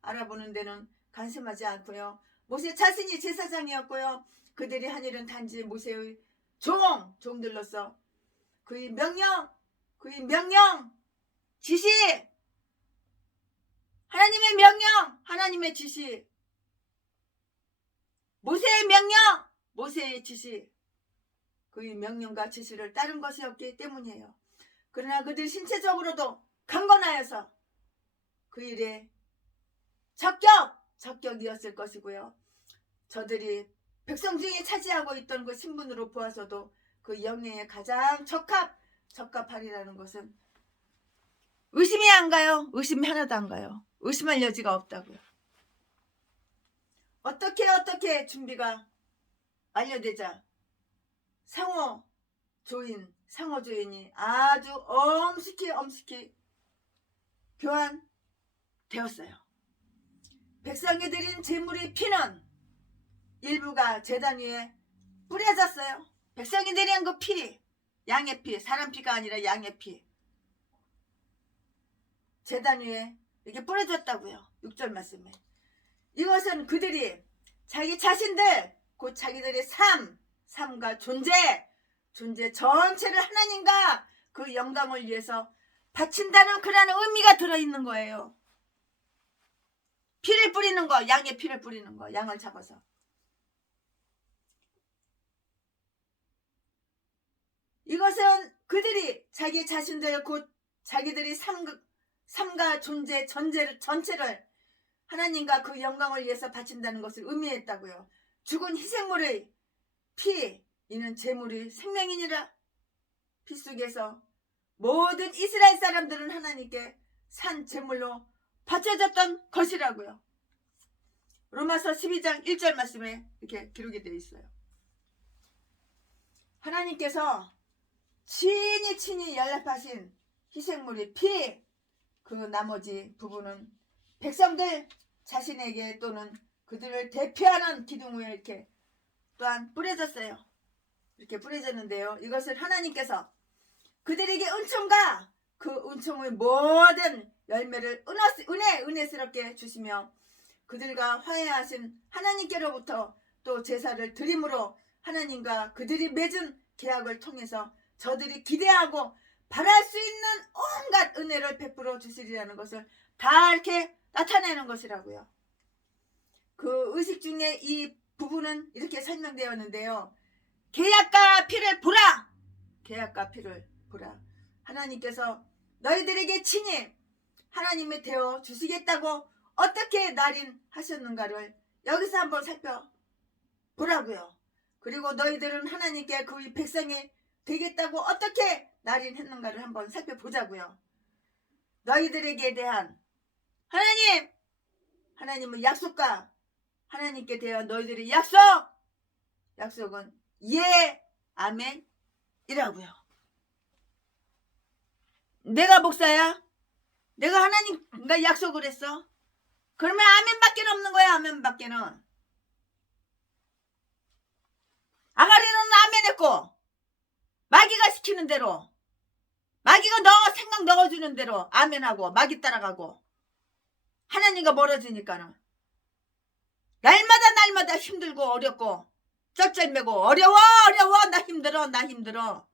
알아보는 데는 간섭하지 않고요. 모세 자신이 제사장이었고요. 그들이 한 일은 단지 모세의 종들로서 그의 명령, 지시, 하나님의 명령, 하나님의 지시, 모세의 명령, 모세의 지시, 그의 명령과 지시를 따른 것이었기 때문이에요. 그러나 그들 신체적으로도 강건하여서 그 일에 적격이었을 것이고요. 저들이 백성 중에 차지하고 있던 그 신분으로 보아서도 그 영예에 가장 적합하리라는 것은 의심이 안 가요. 의심이 하나도 안 가요. 의심할 여지가 없다고요. 어떻게 준비가 완료되자 상호조인이 아주 엄숙히 교환되었어요. 백성이 드린 제물의 피는 일부가 제단 위에 뿌려졌어요. 백성이 드린 그 피, 양의 피, 사람 피가 아니라 양의 피, 제단 위에 이렇게 뿌려졌다고요. 6절 말씀에. 이것은 그들이 자기 자신들, 곧 자기들의 삶과 존재 전체를 하나님과 그 영광을 위해서 바친다는 그런 의미가 들어있는 거예요. 피를 뿌리는 거, 양의 피를 뿌리는 거, 양을 잡아서. 이것은 그들이 자기 자신들, 곧 자기들이 삶과 존재 전체를 하나님과 그 영광을 위해서 바친다는 것을 의미했다고요. 죽은 희생물의 피, 이는 제물이 생명이니라. 피 속에서 모든 이스라엘 사람들은 하나님께 산 제물로 바쳐졌던 것이라고요. 로마서 12장 1절 말씀에 이렇게 기록이 되어 있어요. 하나님께서 친히 연락하신 희생물의 피, 그 나머지 부분은 백성들 자신에게 또는 그들을 대표하는 기둥 위에 이렇게 또한 뿌려졌어요. 이렇게 뿌려졌는데요. 이것을 하나님께서 그들에게 은총과 그 은총의 모든 열매를 은혜스럽게 주시며 그들과 화해하신 하나님께로부터 또 제사를 드림으로 하나님과 그들이 맺은 계약을 통해서 저들이 기대하고 바랄 수 있는 온갖 은혜를 베풀어 주시리라는 것을 다 이렇게 나타내는 것이라고요. 그 의식 중에 이 부분은 이렇게 설명되었는데요. 계약과 피를 보라. 계약과 피를 보라. 하나님께서 너희들에게 친히 하나님이 되어 주시겠다고 어떻게 날인하셨는가를 여기서 한번 살펴보라고요. 그리고 너희들은 하나님께 그의 백성이 되겠다고 어떻게 날인했는가를 한번 살펴보자고요. 너희들에게 대한 하나님의 약속과 하나님께 대한 너희들의 약속은 예, 아멘 이라고요. 내가 목사야? 내가 하나님과 약속을 했어? 그러면 아멘밖에 없는 거야. 아멘밖에는. 아가리는 아멘했고 마귀가 시키는 대로, 마귀가 생각 넣어주는 대로 아멘하고 마귀 따라가고 하나님과 멀어지니까는 날마다 힘들고 어렵고 쩔쩔매고 어려워 나 힘들어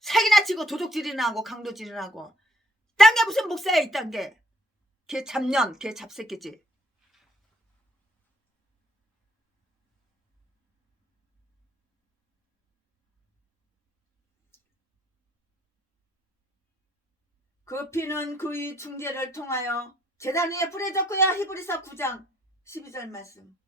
사기나 치고 도둑질이나 하고 강도질이나 하고 딴 게 무슨 목사야 이딴 게. 걔 잡년 걔 잡새끼지. 그 피는 그의 중재를 통하여 제단 위에 뿌려졌고요. 히브리서 9장 12절 말씀.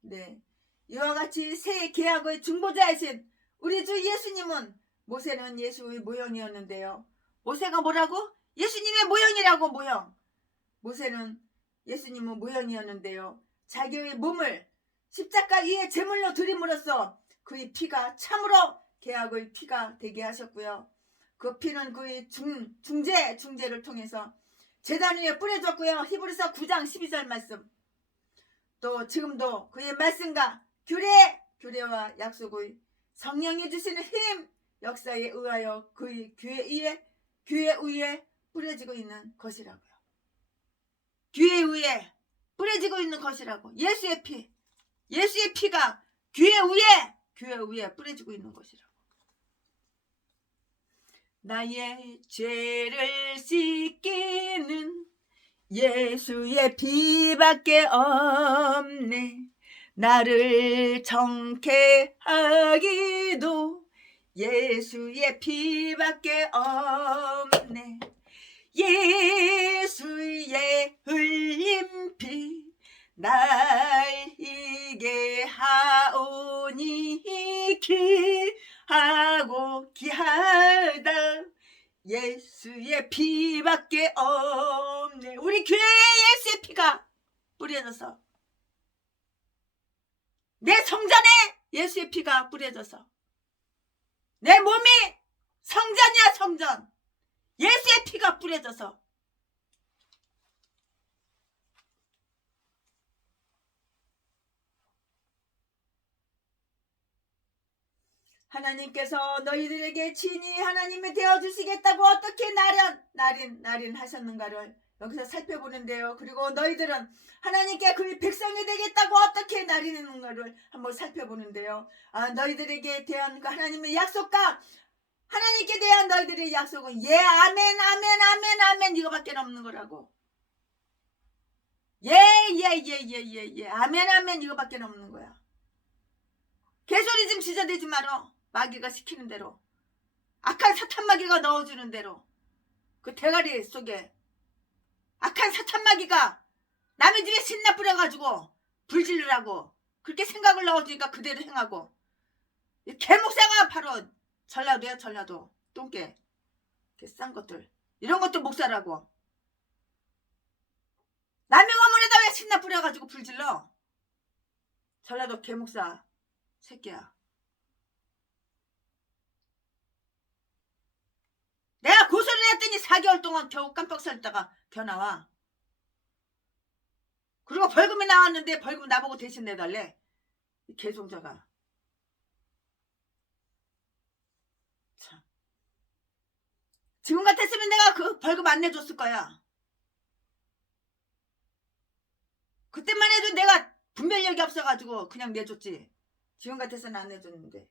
네, 이와 같이 새 계약의 중보자이신 우리 주 예수님은, 모세는 예수의 모형이었는데요. 모세가 뭐라고? 예수님의 모형이라고. 모형. 모세는 예수님의 모형이었는데요. 자기의 몸을 십자가 위에 제물로 드림으로써 그의 피가 참으로 계약의 피가 되게 하셨고요. 그 피는 그의 중재를 통해서 제단 위에 뿌려졌고요. 히브리서 9장 12절 말씀. 또 지금도 그의 말씀과 규례와 약속의 성령이 주시는 힘 역사에 의하여 그의 교회 위에 뿌려지고 있는 것이라고요. 교회 위에 뿌려지고 있는 것이라고. 예수의 피가 교회 위에 뿌려지고 있는 것이라고. 나의 죄를 씻기는 예수의 피밖에 없네. 나를 정케 하기도 예수의 피밖에 없네. 예수의 흘린 피 날 이게 하오니 귀하다. 예수의 피밖에 없네. 우리 교회에 예수의 피가 뿌려져서, 내 성전에 예수의 피가 뿌려져서, 내 몸이 성전이야 성전. 예수의 피가 뿌려져서 하나님께서 너희들에게 친히 하나님이 되어주시겠다고 어떻게 나린 하셨는가를 여기서 살펴보는데요. 그리고 너희들은 하나님께 그의 백성이 되겠다고 어떻게 나리는가를 한번 살펴보는데요. 너희들에게 대한 그 하나님의 약속과 하나님께 대한 너희들의 약속은 예 아멘 아멘 아멘 아멘 이거밖에 없는 거라고. 예 아멘 아멘 이거밖에 없는 거야. 개소리 좀 지저대지 말어. 마귀가 시키는 대로, 악한 사탄 마귀가 넣어주는 대로, 그 대가리 속에 악한 사탄 마귀가 남의 집에 신나 뿌려가지고 불질르라고 그렇게 생각을 넣어주니까 그대로 행하고. 개목사가 바로 전라도야. 전라도 똥개 싼 것들, 이런 것도 목사라고. 남의 건물에다 왜 신나 뿌려가지고 불질러? 전라도 개목사 새끼야. 내가 고소를 했더니 4개월 동안 겨우 깜빡 살다가 겨우 나와. 그리고 벌금이 나왔는데 벌금 나보고 대신 내달래. 이 개송자가. 참. 지금 같았으면 내가 그 벌금 안 내줬을 거야. 그때만 해도 내가 분별력이 없어가지고 그냥 내줬지. 지금 같아서는 안 내줬는데.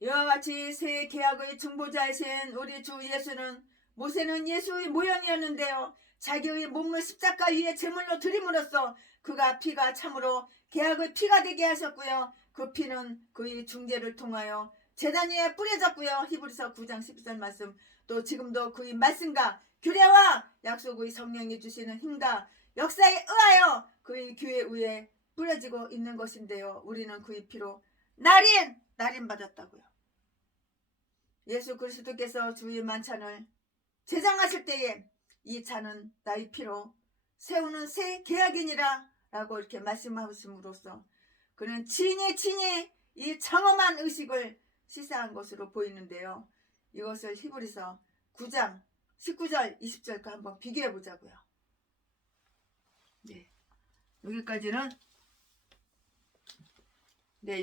이와 같이 새 계약의 중보자이신 우리 주 예수는, 모세는 예수의 모형이었는데요. 자기의 몸을 십자가 위에 제물로 드림으로써 그가 피가 참으로 계약의 피가 되게 하셨고요. 그 피는 그의 중재를 통하여 제단 위에 뿌려졌고요. 히브리서 9장 12절 말씀. 또 지금도 그의 말씀과 규례와 약속의 성령이 주시는 힘과 역사에 의하여 그의 교회 위에 뿌려지고 있는 것인데요. 우리는 그의 피로 날인 받았다고요. 예수 그리스도께서 주의 만찬을 제정하실 때에 이 잔은 나의 피로 세우는 새 계약이니라 라고 이렇게 말씀하심으로써 그는 친히 이 청엄한 의식을 시사한 것으로 보이는데요. 이것을 히브리서 9장 19절 20절과 한번 비교해 보자고요. 네,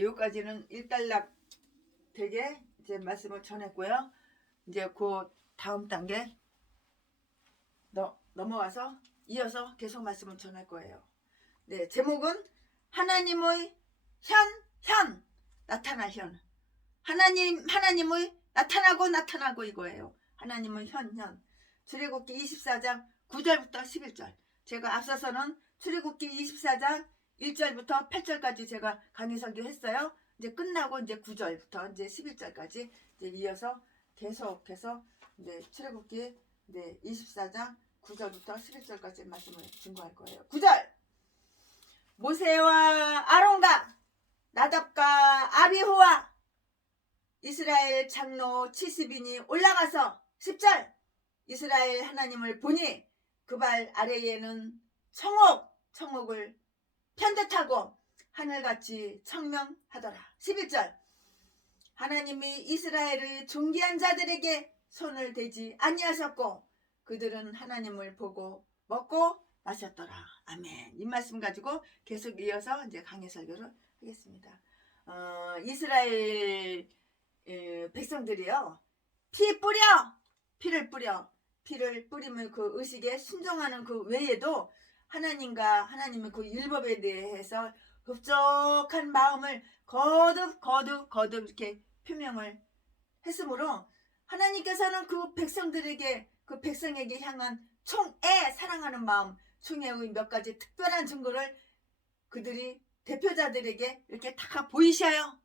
여기까지는 일단락 되게 이제 말씀을 전했고요. 이제 그 다음 단계 넘어가서 이어서 계속 말씀을 전할 거예요. 네, 제목은 하나님의 현 나타날 현. 하나님의 나타나고 이거예요. 하나님의 현. 출애굽기 24장 9절부터 11절. 제가 앞서서는 출애굽기 24장 1절부터 8절까지 제가 강의 설교했어요. 이제 끝나고 이제 9절부터 이제 11절까지 이제 이어서 계속해서 이제 출애굽기 24장 9절부터 11절까지 말씀을 증거할 거예요. 9절. 모세와 아론과 나답과 아비후와 이스라엘 장로 70인이 올라가서 10절. 이스라엘 하나님을 보니 그 발 아래에는 청옥을 편듯하고 하늘같이 청명하더라. 11절. 하나님이 이스라엘의 존귀한 자들에게 손을 대지 아니하셨고 그들은 하나님을 보고 먹고 마셨더라. 아멘. 이 말씀 가지고 계속 이어서 이제 강해 설교를 하겠습니다. 이스라엘 백성들이요, 피를 뿌리면 그 의식에 순종하는 그 외에도 하나님의 그 율법에 대해서 흡족한 마음을 거듭 이렇게 표명을 했으므로 하나님께서는 그 백성에게 향한 총애 사랑하는 마음, 총애의 몇 가지 특별한 증거를 그들이 대표자들에게 이렇게 다 보이셔요.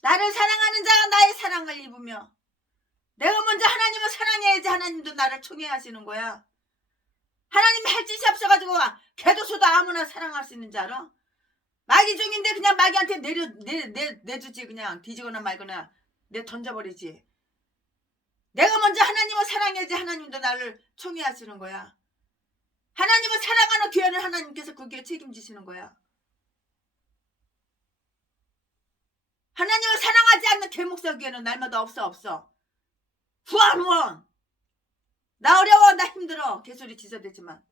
나를 사랑하는 자가 나의 사랑을 입으며 내가 먼저 하나님을 사랑해야지 하나님도 나를 총애하시는 거야. 하나님이 할 짓이 없어가지고 개도수도 아무나 사랑할 수 있는 줄 알아? 마귀 종인데 그냥 마귀한테 내주지. 그냥 뒤지거나 말거나 내 던져버리지. 내가 먼저 하나님을 사랑해야지 하나님도 나를 총애하시는 거야. 하나님을 사랑하는 교회는 하나님께서 그 교회 책임지시는 거야. 하나님을 사랑하지 않는 개목사 교회는 날마다 없어. 후원. 나 어려워, 나 힘들어. 개소리 지저대지만.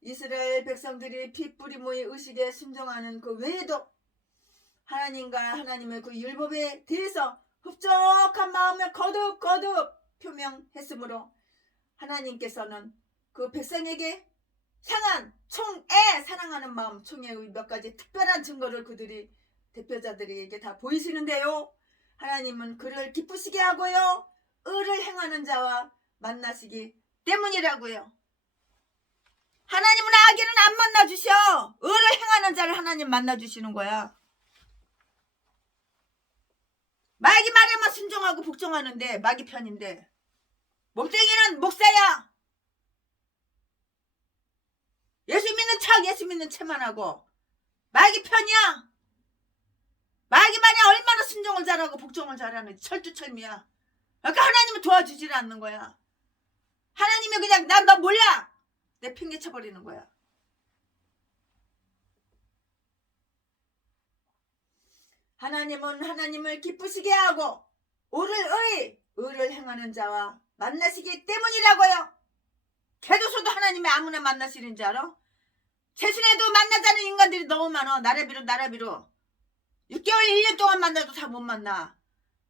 이스라엘 백성들이 피뿌리모의 의식에 순종하는 그 외에도 하나님과 하나님의 그 율법에 대해서 흡족한 마음을 거듭 표명했으므로 하나님께서는 그 백성에게 향한 총애 사랑하는 마음, 총애의 몇 가지 특별한 증거를 그들이 대표자들에게 다 보이시는데요. 하나님은 그를 기쁘시게 하고요, 의를 행하는 자와 만나시기 때문이라고요. 하나님은 악인은 안 만나주셔. 의를 행하는 자를 하나님 만나주시는 거야. 마귀 말에만 순종하고 복종하는데 마귀 편인데 몸뚱이는 목사야. 예수 믿는 척 예수 믿는 채만 하고 마귀 편이야. 마귀 말에 얼마나 순종을 잘하고 복종을 잘하는지 철두철미야. 그러니까 하나님은 도와주질 않는 거야. 하나님이 그냥 난 너 몰라 내 팽개쳐버리는 거야. 하나님은 하나님을 기쁘시게 하고 의를 행하는 자와 만나시기 때문이라고요. 개도소도 하나님이 아무나 만나시는 줄 알아? 최순애도 만나자는 인간들이 너무 많아. 나라비로 6개월 1년 동안 만나도 다 못 만나.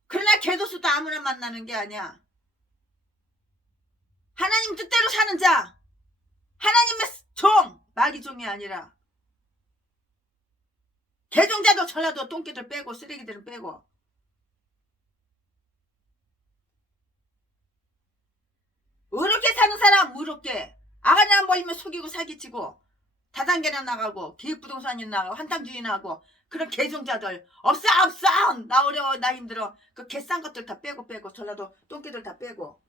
그러나 개도소도 아무나 만나는 게 아니야. 하나님 뜻대로 사는 자, 하나님의 종, 마귀 종이 아니라 개종자도 전라도 똥개들 빼고 쓰레기들은 빼고. 의롭게 사는 사람, 의롭게 아가리 안 보이면 속이고 사기치고 다단계나 나가고 기획부동산이 나가고 한탕주의 나가고 그런 개종자들 없어. 나 어려워, 나 힘들어. 그 개싼 것들 다 빼고 전라도 똥개들 다 빼고.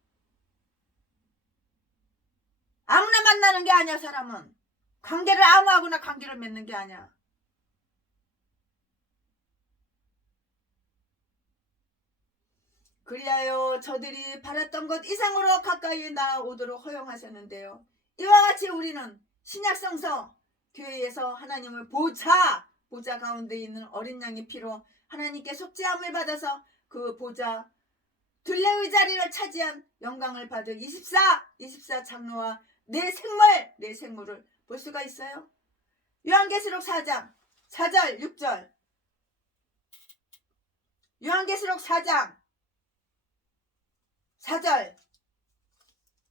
아무나 만나는 게 아니야. 사람은 관계를 아무하고나 관계를 맺는 게 아니야. 그리하여 저들이 바랐던 것 이상으로 가까이 나오도록 허용하셨는데요. 이와 같이 우리는 신약성서 교회에서 하나님을 보좌 가운데 있는 어린 양의 피로 하나님께 속죄함을 받아서 그 보좌 둘레의 자리를 차지한 영광을 받을 24 장로와 내 생물을 볼 수가 있어요. 요한계시록 4장 4절 6절. 요한계시록 4장 4절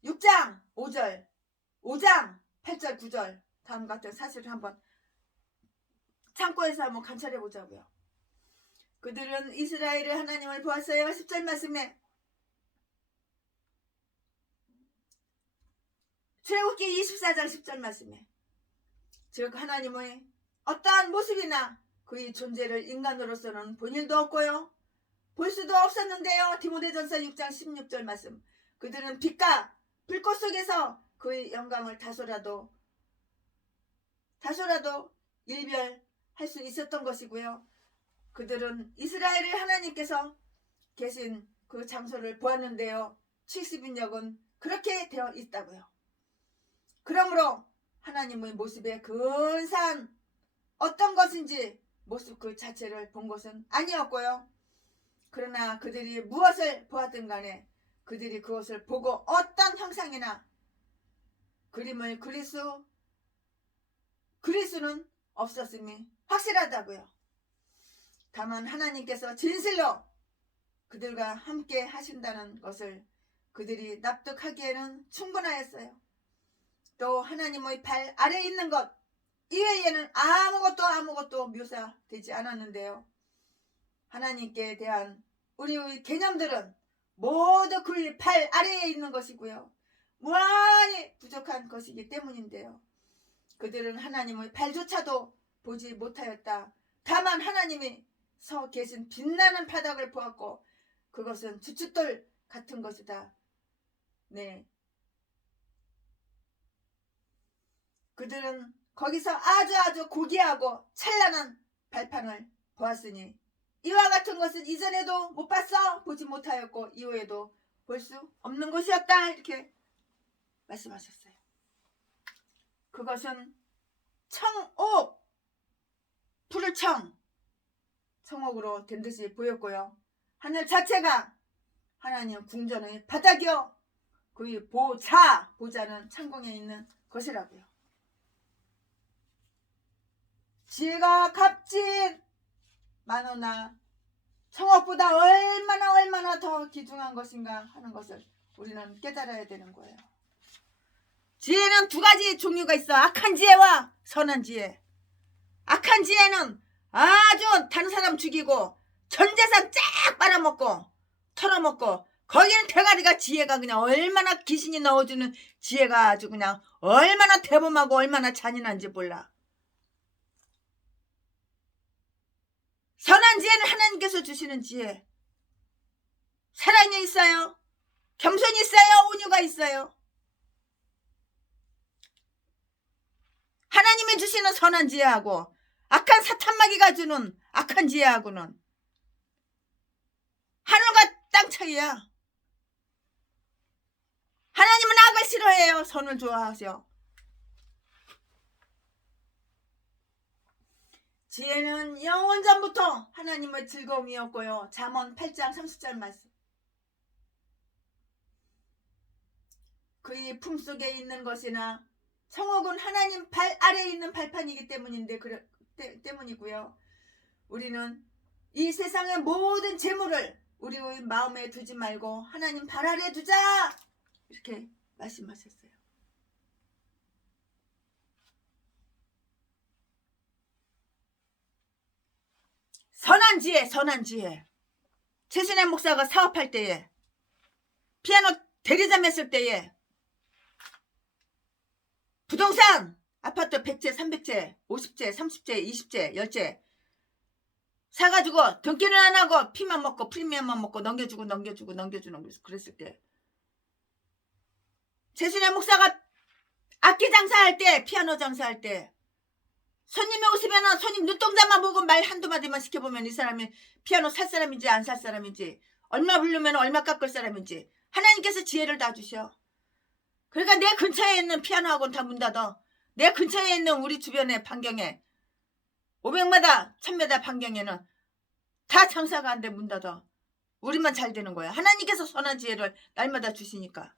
6장 5절 5장 8절 9절 다음 같은 사실을 한번 창고에서 한번 관찰해 보자고요. 그들은 이스라엘의 하나님을 보았어요. 10절 말씀에 출애굽기 24장 10절 말씀에 즉 하나님의 어떠한 모습이나 그의 존재를 인간으로서는 본 일도 없고요 볼 수도 없었는데요. 디모데전서 6장 16절 말씀 그들은 빛과 불꽃 속에서 그의 영광을 다소라도 일별할 수 있었던 것이고요. 그들은 이스라엘의 하나님께서 계신 그 장소를 보았는데요. 70인역은 그렇게 되어 있다고요. 그러므로 하나님의 모습의 근사한 어떤 것인지 모습 그 자체를 본 것은 아니었고요. 그러나 그들이 무엇을 보았든 간에 그들이 그것을 보고 어떤 형상이나 그림을 그릴 수는 없었음이 확실하다고요. 다만 하나님께서 진실로 그들과 함께 하신다는 것을 그들이 납득하기에는 충분하였어요. 또 하나님의 발 아래에 있는 것 이외에는 아무것도 묘사되지 않았는데요. 하나님께 대한 우리의 개념들은 모두 그의 발 아래에 있는 것이고요. 무한히 부족한 것이기 때문인데요. 그들은 하나님의 발조차도 보지 못하였다. 다만 하나님이 서 계신 빛나는 바닥을 보았고 그것은 주춧돌 같은 것이다. 네. 그들은 거기서 아주 고귀하고 찬란한 발판을 보았으니 이와 같은 것은 이전에도 못 봤어 보지 못하였고 이후에도 볼 수 없는 것이었다 이렇게 말씀하셨어요. 그것은 청옥 푸를 청옥으로 된 듯이 보였고요. 하늘 자체가 하나님 궁전의 바닥이요 그의 보좌는 창공에 있는 것이라고요. 지혜가 값진 만호나 청옥보다 얼마나 더 귀중한 것인가 하는 것을 우리는 깨달아야 되는 거예요. 지혜는 두 가지 종류가 있어. 악한 지혜와 선한 지혜. 악한 지혜는 아주 다른 사람 죽이고 전 재산 쫙 빨아먹고 털어먹고 거기는 대가리가 지혜가 그냥 얼마나 귀신이 넣어주는 지혜가 아주 그냥 얼마나 대범하고 얼마나 잔인한지 몰라. 선한 지혜는 하나님께서 주시는 지혜. 사랑이 있어요. 겸손이 있어요. 온유가 있어요. 하나님이 주시는 선한 지혜하고 악한 사탄마귀가 주는 악한 지혜하고는 하늘과 땅 차이야. 하나님은 악을 싫어해요. 선을 좋아하세요. 지혜는 영원전부터 하나님의 즐거움이었고요. 잠언 8장 30절 말씀. 그의 품속에 있는 것이나 청옥은 하나님 발 아래에 있는 발판이기 때문이고요. 우리는 이 세상의 모든 재물을 우리의 마음에 두지 말고 하나님 발 아래에 두자 이렇게 말씀하셨어요. 선한 지혜. 최순애 목사가 사업할 때에 피아노 대리점 했을 때에 부동산 아파트 100채, 300채, 50채, 30채, 20채, 10채 사가지고 등기는 안 하고 피만 먹고 프리미엄만 먹고 넘겨주고 그랬을 때 최순애 목사가 악기 장사할 때 피아노 장사할 때 손님이 오시면은 손님 눈동자만 보고 말 한두 마디만 시켜보면 이 사람이 피아노 살 사람인지 안 살 사람인지 얼마 부르면 얼마 깎을 사람인지 하나님께서 지혜를 다 주셔. 그러니까 내 근처에 있는 피아노 학원 다 문 닫아. 내 근처에 있는 우리 주변의 반경에 500m, 1000m 반경에는 다 장사가 안 돼 문 닫아. 우리만 잘 되는 거야. 하나님께서 선한 지혜를 날마다 주시니까.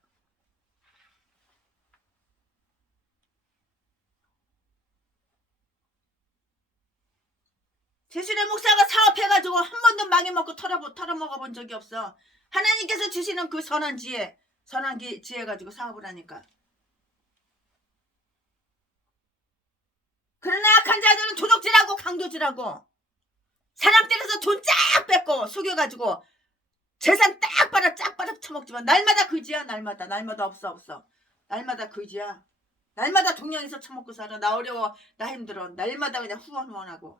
최순애 목사가 사업해가지고 한 번도 망해먹고 털어먹어본 적이 없어. 하나님께서 주시는 그 선한 지혜, 선한 지혜가지고 사업을 하니까. 그러나 악한 자들은 도둑질하고 강도질하고 사람 때려서 돈 쫙 뺏고 속여가지고 재산 딱 받아 처먹지만 날마다 그지야. 날마다 없어. 날마다 그지야. 날마다 동양에서 처먹고 살아. 나 어려워, 나 힘들어. 날마다 그냥 후원하고.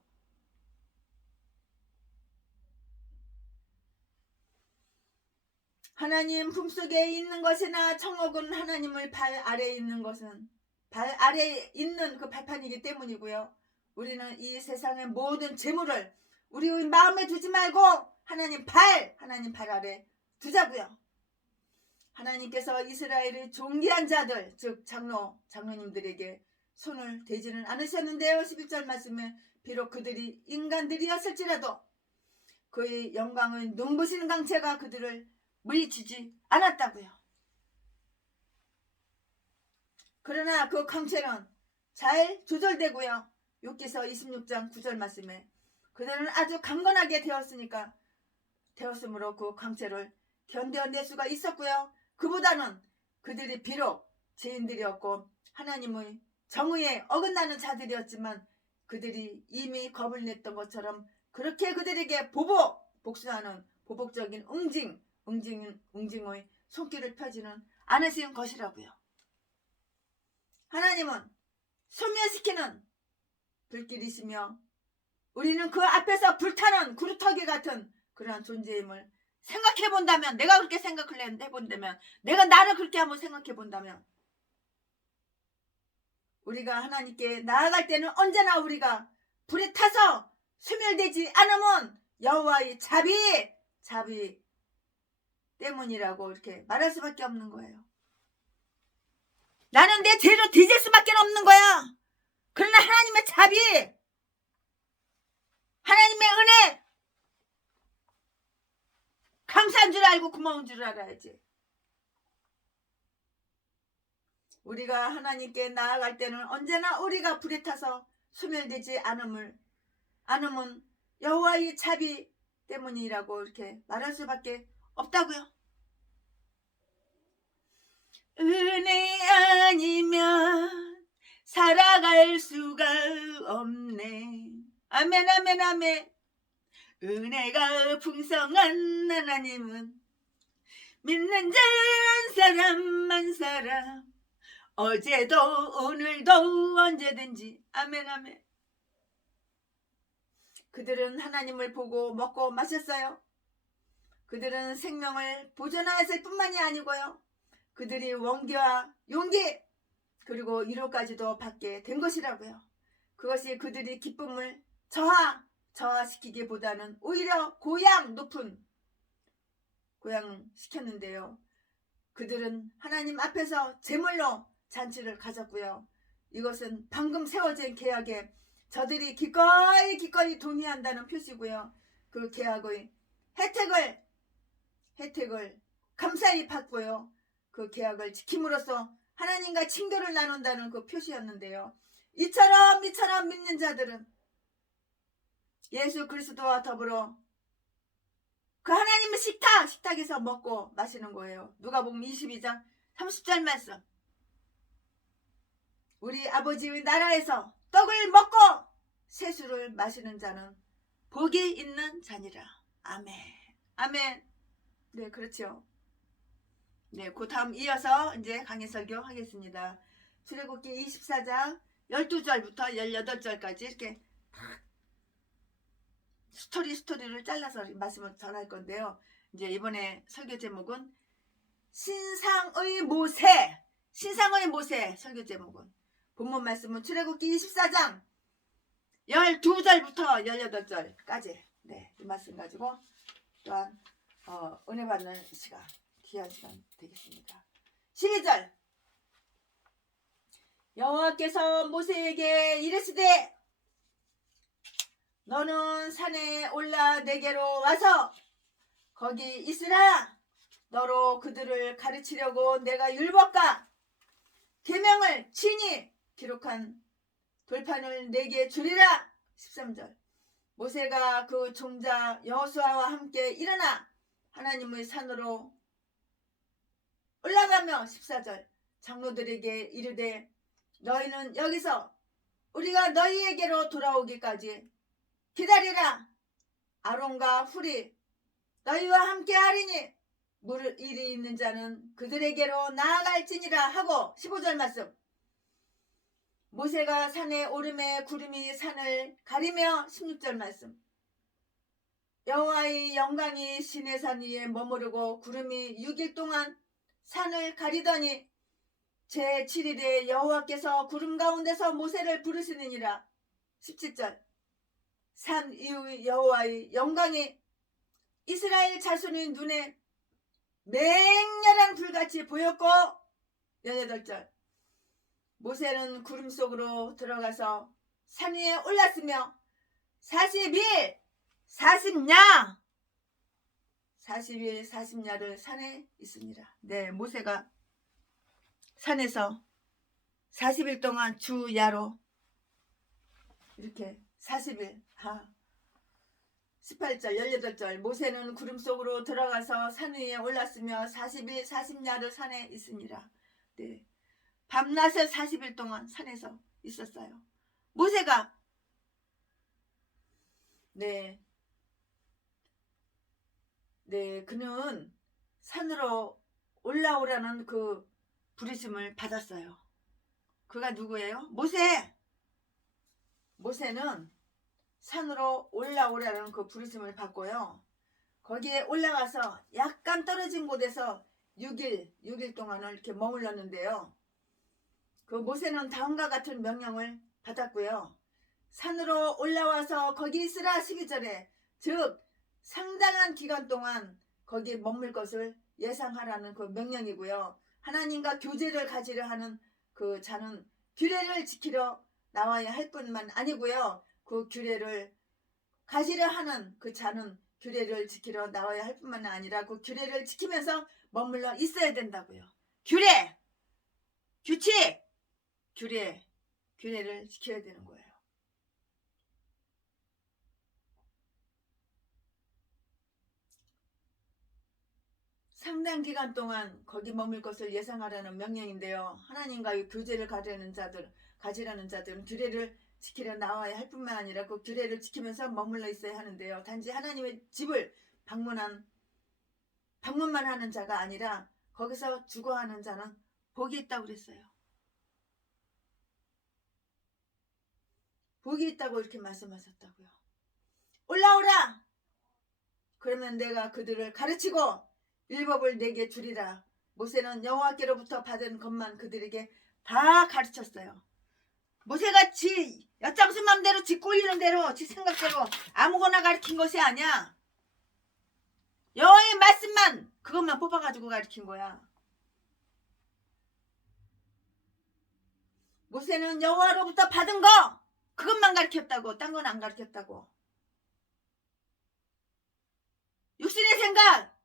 하나님 품속에 있는 것이나 청옥은 하나님을 발 아래에 있는 것은 발 아래에 있는 그 발판이기 때문이고요. 우리는 이 세상의 모든 재물을 우리 마음에 두지 말고 하나님 발 아래 두자고요. 하나님께서 이스라엘의 존귀한 자들, 즉 장로님들에게 손을 대지는 않으셨는데요. 11절 말씀에 비록 그들이 인간들이었을지라도 그의 영광의 눈부신 강체가 그들을 물리치지 않았다고요. 그러나 그 강체는 잘 조절되고요. 욥기서 26장 9절 말씀에 그들은 아주 강건하게 되었으므로 그 강체를 견뎌낼 수가 있었고요. 그보다는 그들이 비록 죄인들이었고 하나님의 정의에 어긋나는 자들이었지만 그들이 이미 겁을 냈던 것처럼 그렇게 그들에게 복수하는 보복적인 응징의 손길을 펴지는 않으신 것이라고요. 하나님은 소멸시키는 불길이시며 우리는 그 앞에서 불타는 구루터기 같은 그러한 존재임을 생각해본다면, 내가 그렇게 생각을 해본다면, 내가 나를 그렇게 한번 생각해본다면 우리가 하나님께 나아갈 때는 언제나 우리가 불에 타서 소멸되지 않으면 여호와의 자비 때문이라고 이렇게 말할 수밖에 없는 거예요. 나는 내 죄로 뒤질 수밖에 없는 거야. 그러나 하나님의 자비, 하나님의 은혜, 감사한 줄 알고 고마운 줄 알아야지. 우리가 하나님께 나아갈 때는 언제나 우리가 불에 타서 소멸되지 않으면 여호와의 자비 때문이라고 이렇게 말할 수밖에 없다고요. 은혜 아니면 살아갈 수가 없네. 아멘. 은혜가 풍성한 하나님은 믿는 자 한 사람만 살아. 어제도 오늘도 언제든지. 아멘. 그들은 하나님을 보고 먹고 마셨어요. 그들은 생명을 보존하였을 뿐만이 아니고요. 그들이 원기와 용기 그리고 위로까지도 받게 된 것이라고요. 그것이 그들이 기쁨을 저하시키기보다는 오히려 고양시켰는데요. 그들은 하나님 앞에서 제물로 잔치를 가졌고요. 이것은 방금 세워진 계약에 저들이 기꺼이 동의한다는 표시고요. 그 계약의 혜택을 감사히 받고요. 그 계약을 지킴으로써 하나님과 친교를 나눈다는 그 표시였는데요. 이처럼 믿는 자들은 예수 그리스도와 더불어 그 하나님의 식탁에서 먹고 마시는 거예요. 누가복음 22장 30절 말씀. 우리 아버지의 나라에서 떡을 먹고 세수를 마시는 자는 복이 있는 자니라. 아멘. 네, 그렇죠. 네, 그 다음 이어서 이제 강의 설교 하겠습니다. 출애굽기 24장 12절부터 18절까지 이렇게 스토리를 잘라서 말씀을 전할 건데요. 이제 이번에 설교 제목은 신상의 모세 설교 제목은 본문 말씀은 출애굽기 24장 12절부터 18절까지 네, 이 말씀 가지고 또한 은혜 받는 시간, 귀한 시간 되겠습니다. 12절 여호와께서 모세에게 이르시되 너는 산에 올라 내게로 와서 거기 있으라. 너로 그들을 가르치려고 내가 율법과 계명을 친히 기록한 돌판을 내게 주리라. 13절 모세가 그 종자 여호수아와 함께 일어나 하나님의 산으로 올라가며 14절 장로들에게 이르되 너희는 여기서 우리가 너희에게로 돌아오기까지 기다리라. 아론과 훌이 너희와 함께 하리니 물을 일이 있는 자는 그들에게로 나아갈지니라 하고 15절 말씀. 모세가 산에 오름에 구름이 산을 가리며 16절 말씀. 여호와의 영광이 시내산 위에 머무르고 구름이 6일 동안 산을 가리더니 제7일에 여호와께서 구름 가운데서 모세를 부르시느니라. 17절. 산 위의 여호와의 영광이 이스라엘 자손의 눈에 맹렬한 불같이 보였고 18절. 모세는 구름 속으로 들어가서 산 위에 올랐으며 40일 40야를 산에 있습니다. 네, 모세가 산에서 40일 동안 주야로 이렇게 40일 18절 18절 모세는 구름 속으로 들어가서 산 위에 올랐으며 40일 40야를 산에 있으니라. 네, 밤낮을 40일 동안 산에서 있었어요. 모세가 그는 산으로 올라오라는 그 부르심을 받았어요. 그가 누구예요? 모세는 산으로 올라오라는 그 부르심을 받고요. 거기에 올라가서 약간 떨어진 곳에서 6일 동안을 이렇게 머물렀는데요. 그 모세는 다음과 같은 명령을 받았고요. 산으로 올라와서 거기 있으라 12절에 즉 상당한 기간 동안 거기에 머물 것을 예상하라는 그 명령이고요. 하나님과 교제를 가지려 하는 그 자는 규례를 지키러 나와야 할 뿐만 아니고요. 그 규례를 가지려 하는 그 자는 규례를 지키러 나와야 할 뿐만 아니라 그 규례를 지키면서 머물러 있어야 된다고요. 규례, 규칙, 규례를 지켜야 되는 거예요. 상당 기간 동안 거기 머물 것을 예상하라는 명령인데요. 하나님과의 교제를 가지라는 자들은 규례를 지키려 나와야 할 뿐만 아니라 그 규례를 지키면서 머물러 있어야 하는데요. 단지 하나님의 집을 방문만 하는 자가 아니라 거기서 주거하는 자는 복이 있다고 그랬어요. 복이 있다고 이렇게 말씀하셨다고요. 올라오라! 그러면 내가 그들을 가르치고 율법을 내게 주리라. 모세는 여호와께로부터 받은 것만 그들에게 다 가르쳤어요. 모세가 지 엿장수 맘대로 지 꼴리는 대로 지 생각대로 아무거나 가르친 것이 아니야. 여호와의 말씀만 그것만 뽑아가지고 가르친 거야. 모세는 여호와로부터 받은 거 그것만 가르쳤다고. 딴 건 안 가르쳤다고. 육신의 생각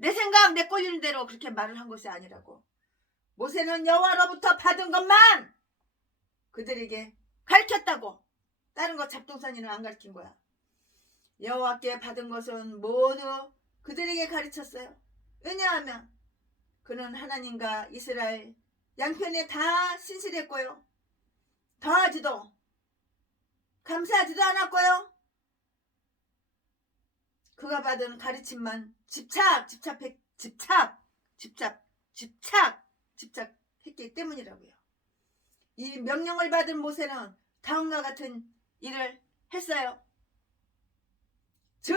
내 생각 내 꼴리는 대로 그렇게 말을 한 것이 아니라고. 모세는 여호와로부터 받은 것만 그들에게 가르쳤다고. 다른 거 잡동사니는 안 가르친 거야. 여호와께 받은 것은 모두 그들에게 가르쳤어요. 왜냐하면 그는 하나님과 이스라엘 양편에 다 신실했고요. 더하지도 감사하지도 않았고요. 그가 받은 가르침만 집착했기 때문이라고요. 이 명령을 받은 모세는 다음과 같은 일을 했어요. 즉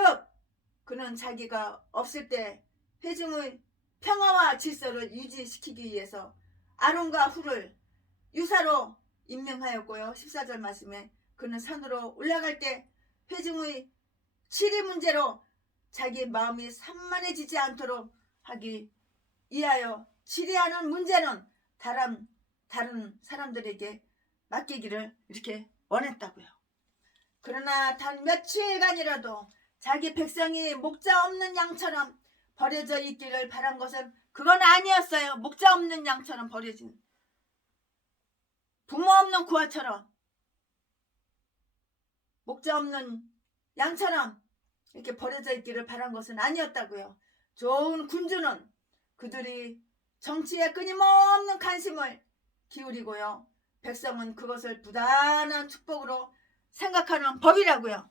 그는 자기가 없을 때 회중의 평화와 질서를 유지시키기 위해서 아론과 훌을 유사로 임명하였고요. 14절 말씀에 그는 산으로 올라갈 때 회중의 치리 문제로 자기 마음이 산만해지지 않도록 하기 위하여 치리하는 문제는 다른 사람들에게 맡기기를 이렇게 원했다고요. 그러나 단 며칠간이라도 자기 백성이 목자 없는 양처럼 버려져 있기를 바란 것은 그건 아니었어요. 목자 없는 양처럼 버려진 부모 없는 고아처럼 목자 없는 양처럼 이렇게 버려져 있기를 바란 것은 아니었다고요. 좋은 군주는 그들이 정치에 끊임없는 관심을 기울이고요. 백성은 그것을 부단한 축복으로 생각하는 법이라고요.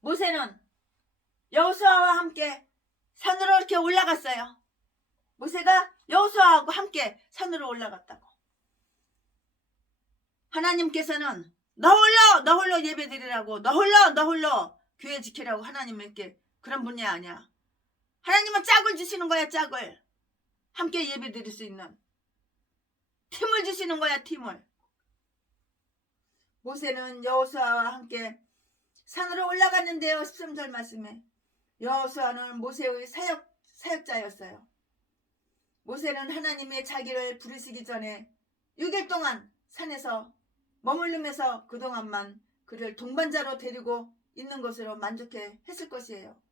모세는 여호수아와 함께 산으로 이렇게 올라갔어요. 모세가 여호수아하고 함께 산으로 올라갔다고. 하나님께서는 너 홀로 예배드리라고, 너 홀로 교회 지키라고 하나님께 그런 분이 아니야. 하나님은 짝을 주시는 거야. 짝을 함께 예배드릴 수 있는 팀을 주시는 거야. 팀을. 모세는 여호수아와 함께 산으로 올라갔는데요. 13절 말씀에 여호수아는 모세의 사역자였어요. 모세는 하나님의 자기를 부르시기 전에 6일 동안 산에서 머물르면서 그동안만 그를 동반자로 데리고 있는 것으로 만족해 했을 것이에요.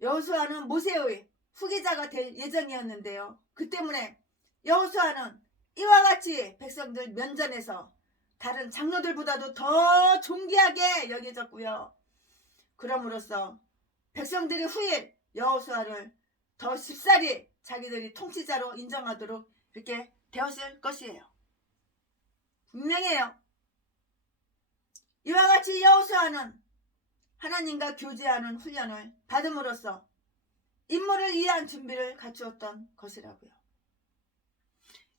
여호수아는 모세의 후계자가 될 예정이었는데요. 그 때문에 여호수아는 이와 같이 백성들 면전에서 다른 장로들보다도 더 존귀하게 여겨졌고요. 그럼으로써 백성들이 후일 여호수아를 더 쉽사리 자기들이 통치자로 인정하도록 이렇게 되었을 것이에요. 분명해요. 이와 같이 여호수아는 하나님과 교제하는 훈련을 받음으로써 임무를 위한 준비를 갖추었던 것이라고요.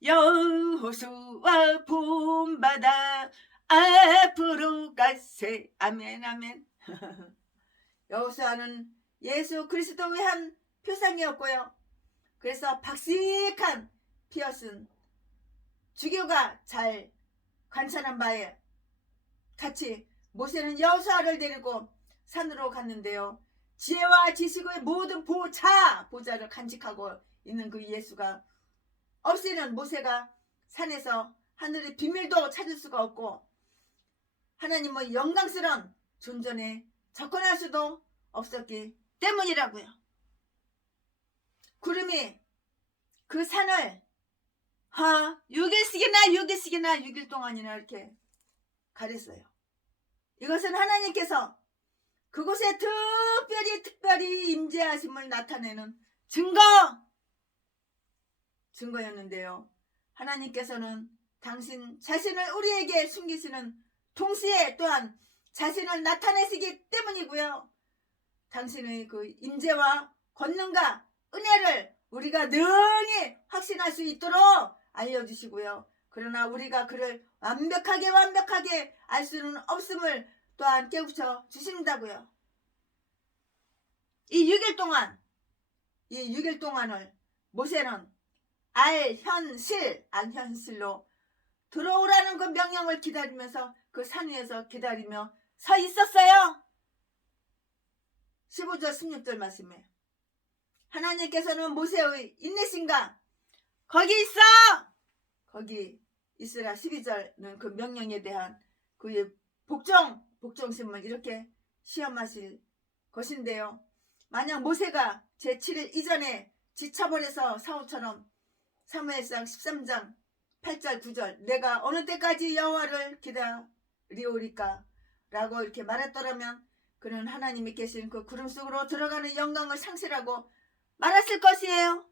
여호수아 본받아 앞으로 가세. 아멘 아멘. 여호수아는 예수 그리스도의 한 표상이었고요. 그래서 박식한 피어슨 주교가 잘 관찰한 바에 같이 모세는 여호수아를 데리고 산으로 갔는데요. 지혜와 지식의 모든 보좌를 간직하고 있는 그 예수가 없이는 모세가 산에서 하늘의 비밀도 찾을 수가 없고 하나님의 영광스러운 존전에 접근할 수도 없었기 때문이라고요. 구름이 그 산을 6일 동안이나 이렇게 가렸어요. 이것은 하나님께서 그곳에 특별히 임재하심을 나타내는 증거였는데요. 하나님께서는 당신 자신을 우리에게 숨기시는 동시에 또한 자신을 나타내시기 때문이고요. 당신의 그 임재와 권능과 은혜를 우리가 능히 확신할 수 있도록 알려주시고요. 그러나 우리가 그를 완벽하게 알 수는 없음을 또한 깨우쳐 주신다고요. 이 6일 동안을 모세는 안현실로 들어오라는 그 명령을 기다리면서 그 산 위에서 기다리며 서 있었어요. 15절 16절 말씀에 하나님께서는 모세의 인내심과 거기 있으라 12절은 그 명령에 대한 그의 복종심을 이렇게 시험하실 것인데요. 만약 모세가 제7일 이전에 지쳐버려서 사울처럼 사무엘상 13장 8절 9절 내가 어느 때까지 여호와를 기다리오리까 라고 이렇게 말했더라면 그는 하나님이 계신 그 구름 속으로 들어가는 영광을 상실하고 말았을 것이에요.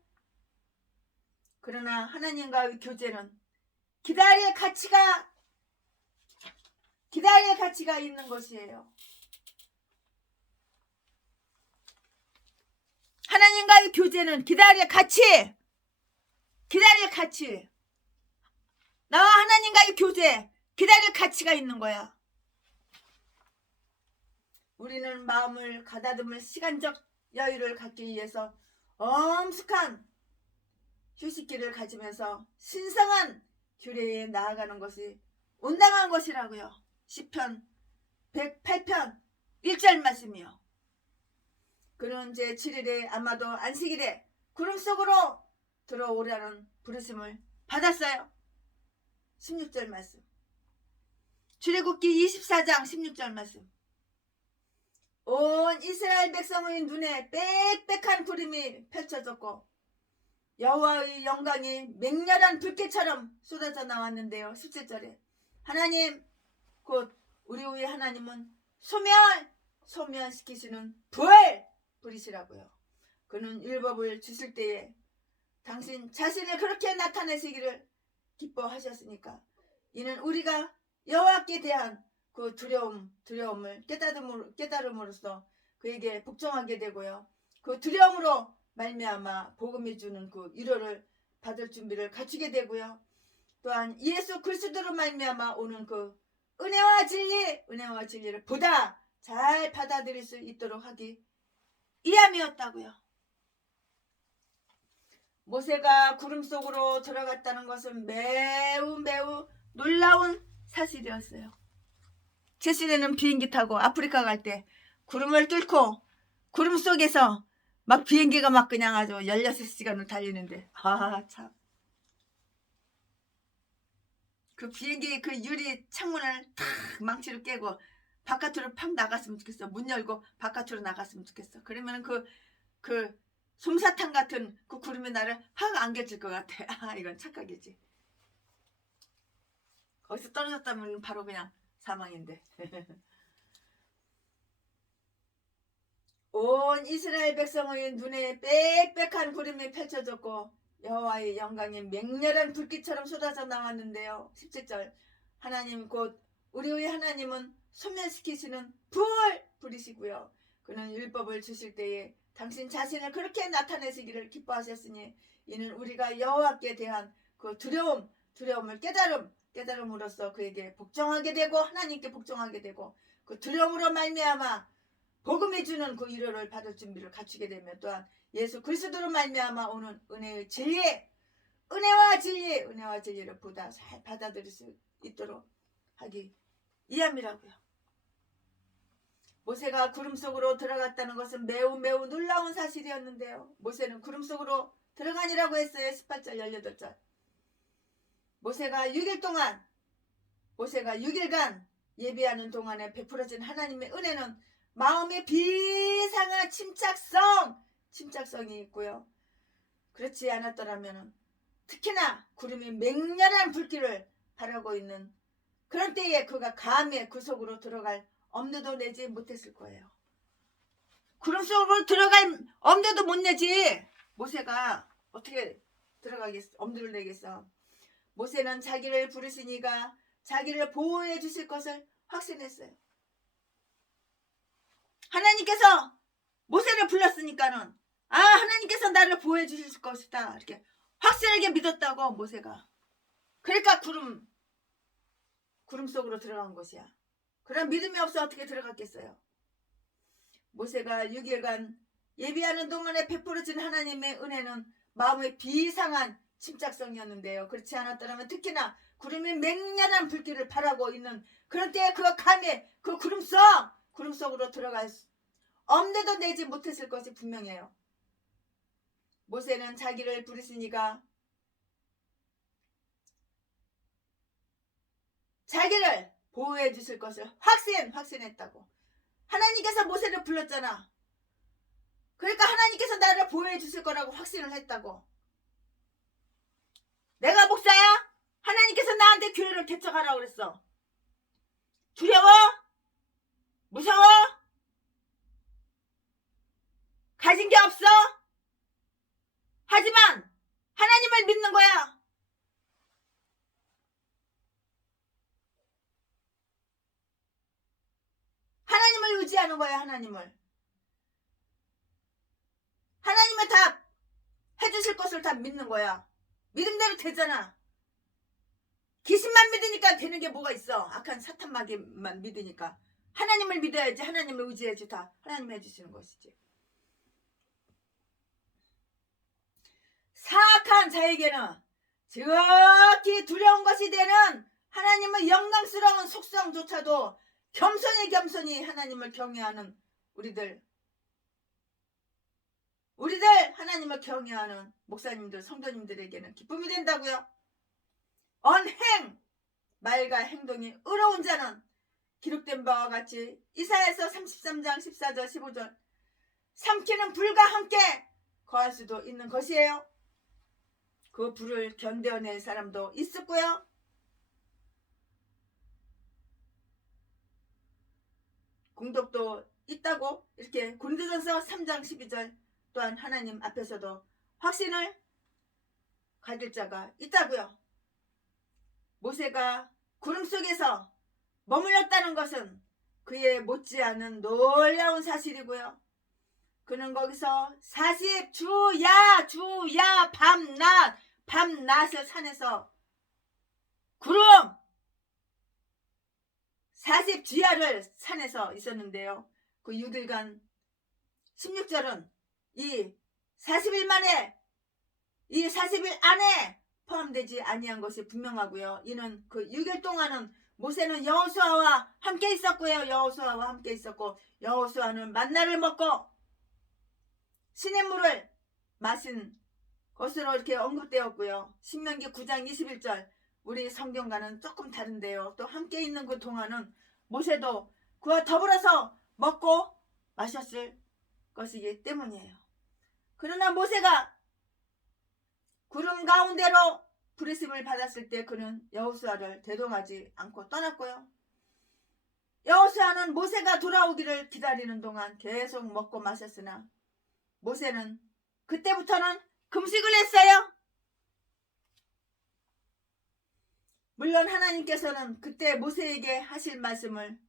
그러나 하나님과의 교제는 기다릴 가치가 있는 것이에요. 하나님과의 교제는 기다릴 가치. 나와 하나님과의 교제, 기다릴 가치가 있는 거야. 우리는 마음을 가다듬을 시간적 여유를 갖기 위해서 엄숙한 휴식기를 가지면서 신성한 규례에 나아가는 것이 온당한 것이라고요. 시편 108편 1절 말씀이요. 그는 제7일에 아마도 안식일에 구름 속으로 들어오라는 부르심을 받았어요. 16절 말씀. 출애굽기 24장 16절 말씀. 온 이스라엘 백성의 눈에 빽빽한 구름이 펼쳐졌고 여호와의 영광이 맹렬한 불꽃처럼 쏟아져 나왔는데요. 17절에 하나님 곧 우리 위에 하나님은 소멸시키시는 불 부리시라고요. 그는 율법을 주실 때에 당신 자신을 그렇게 나타내시기를 기뻐하셨으니까 이는 우리가 여호와께 대한 그 두려움을 깨달음으로써 그에게 복종하게 되고요. 그 두려움으로 말미암아 복음이 주는 그 위로를 받을 준비를 갖추게 되고요. 또한 예수 그리스도로 말미암아 오는 그 은혜와 진리를 보다 잘 받아들일 수 있도록 하기 위함이었다고요. 모세가 구름 속으로 들어갔다는 것은 매우 놀라운 사실이었어요. 제 시대는 비행기 타고 아프리카 갈 때 구름을 뚫고 구름 속에서 막 비행기가 막 그냥 아주 16시간을 달리는데 참. 그 비행기 그 유리 창문을 탁 망치로 깨고 바깥으로 팍 나갔으면 좋겠어. 문 열고 바깥으로 나갔으면 좋겠어. 그러면 그 솜사탕 같은 그 구름이 나를 확 안겨줄 것 같아. 이건 착각이지. 거기서 떨어졌다면 바로 그냥 사망인데. 온 이스라엘 백성의 눈에 빽빽한 구름이 펼쳐졌고 여호와의 영광이 맹렬한 불길처럼 쏟아져 나왔는데요. 17절 하나님 곧 우리의 하나님은 소멸시키시는 불이시고요. 그는 율법을 주실 때에 당신 자신을 그렇게 나타내시기를 기뻐하셨으니 이는 우리가 여호와께 대한 그 두려움을 깨달음으로써 그에게 복종하게 되고 하나님께 복종하게 되고 그 두려움으로 말미암아 복음이 주는 그 위로를 받을 준비를 갖추게 되면 또한 예수 그리스도로 말미암아 오는 은혜와 진리를 보다 잘 받아들일 수 있도록 하기 위함이라고요. 모세가 구름 속으로 들어갔다는 것은 매우 놀라운 사실이었는데요. 모세는 구름 속으로 들어가니라고 했어요. 18절 18절 모세가 6일간 예비하는 동안에 베풀어진 하나님의 은혜는 마음의 비상한 침착성이 있고요. 그렇지 않았더라면 특히나 구름이 맹렬한 불길을 바라고 있는 그런 때에 그가 감히 그 속으로 들어갈 엄두도 내지 못했을 거예요. 구름 속으로 들어갈 엄두도 못 내지. 모세가 어떻게 들어가겠어? 엄두를 내겠어. 모세는 자기를 부르시니가 자기를 보호해 주실 것을 확신했어요. 하나님께서 모세를 불렀으니까는 하나님께서 나를 보호해 주실 것이다 이렇게 확실하게 믿었다고 모세가. 그러니까 구름 속으로 들어간 것이야. 그런 믿음이 없어 어떻게 들어갔겠어요. 모세가 6일간 예비하는 동안에 베풀어진 하나님의 은혜는 마음의 비상한 침착성이었는데요. 그렇지 않았더라면 특히나 구름이 맹렬한 불길을 바라고 있는 그런 때에 그가 감히 그 구름 속으로 들어갈 엄두도 내지 못했을 것이 분명해요. 모세는 자기를 부르시니가 자기를 보호해 주실 것을 확신했다고. 하나님께서 모세를 불렀잖아. 그러니까 하나님께서 나를 보호해 주실 거라고 확신을 했다고. 내가 목사야? 하나님께서 나한테 교회를 개척하라고 그랬어. 두려워? 무서워? 가진 게 없어? 하지만 하나님을 믿는 거야. 하나님을 의지하는 거야. 하나님을 다 해주실 것을 다 믿는 거야. 믿음대로 되잖아. 귀신만 믿으니까 되는 게 뭐가 있어. 악한 사탄 마귀만 믿으니까. 하나님을 믿어야지. 하나님을 의지해야지. 다 하나님이 해주시는 것이지. 사악한 자에게는 지극히 두려운 것이 되는 하나님의 영광스러운 속성조차도 겸손히 하나님을 경외하는 우리들 하나님을 경외하는 목사님들 성도님들에게는 기쁨이 된다고요. 언행 말과 행동이 의로운 자는 기록된 바와 같이 이사야서 33장 14절 15절 삼키는 불과 함께 거할 수도 있는 것이에요. 그 불을 견뎌낼 사람도 있었고요. 공덕도 있다고 이렇게 고린도전서 3장 12절 또한 하나님 앞에서도 확신을 가질 자가 있다고요. 모세가 구름 속에서 머물렀다는 것은 그의 못지않은 놀라운 사실이고요. 그는 거기서 40주야 밤낮을 산에서 구름 40주야를 산에서 있었는데요. 그 6일간 16절은 이 40일 만에 이 40일 안에 포함되지 아니한 것이 분명하고요. 이는 그 6일 동안은 모세는 여호수아와 함께 있었고요. 여호수아와 함께 있었고 여호수아는 만나를 먹고 시냇물을 마신 것으로 이렇게 언급되었고요. 신명기 9장 21절 우리 성경과는 조금 다른데요. 또 함께 있는 그 동안은 모세도 그와 더불어서 먹고 마셨을 것이기 때문이에요. 그러나 모세가 구름 가운데로 부르심을 받았을 때 그는 여호수아를 대동하지 않고 떠났고요. 여호수아는 모세가 돌아오기를 기다리는 동안 계속 먹고 마셨으나 모세는 그때부터는 금식을 했어요. 물론 하나님께서는 그때 모세에게 하실 말씀을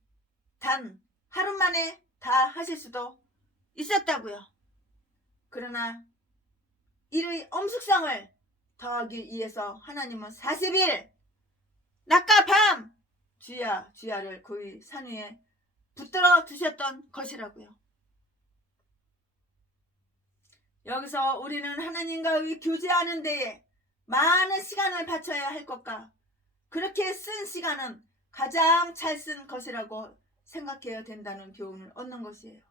단 하루 만에 다 하실 수도 있었다고요. 그러나 이의 엄숙성을 더하기 위해서 하나님은 40일 낮과 밤 주야를 그 산 위에 붙들어 두셨던 것이라고요. 여기서 우리는 하나님과의 교제하는 데에 많은 시간을 바쳐야 할 것과 그렇게 쓴 시간은 가장 잘 쓴 것이라고 생각해야 된다는 교훈을 얻는 것이에요.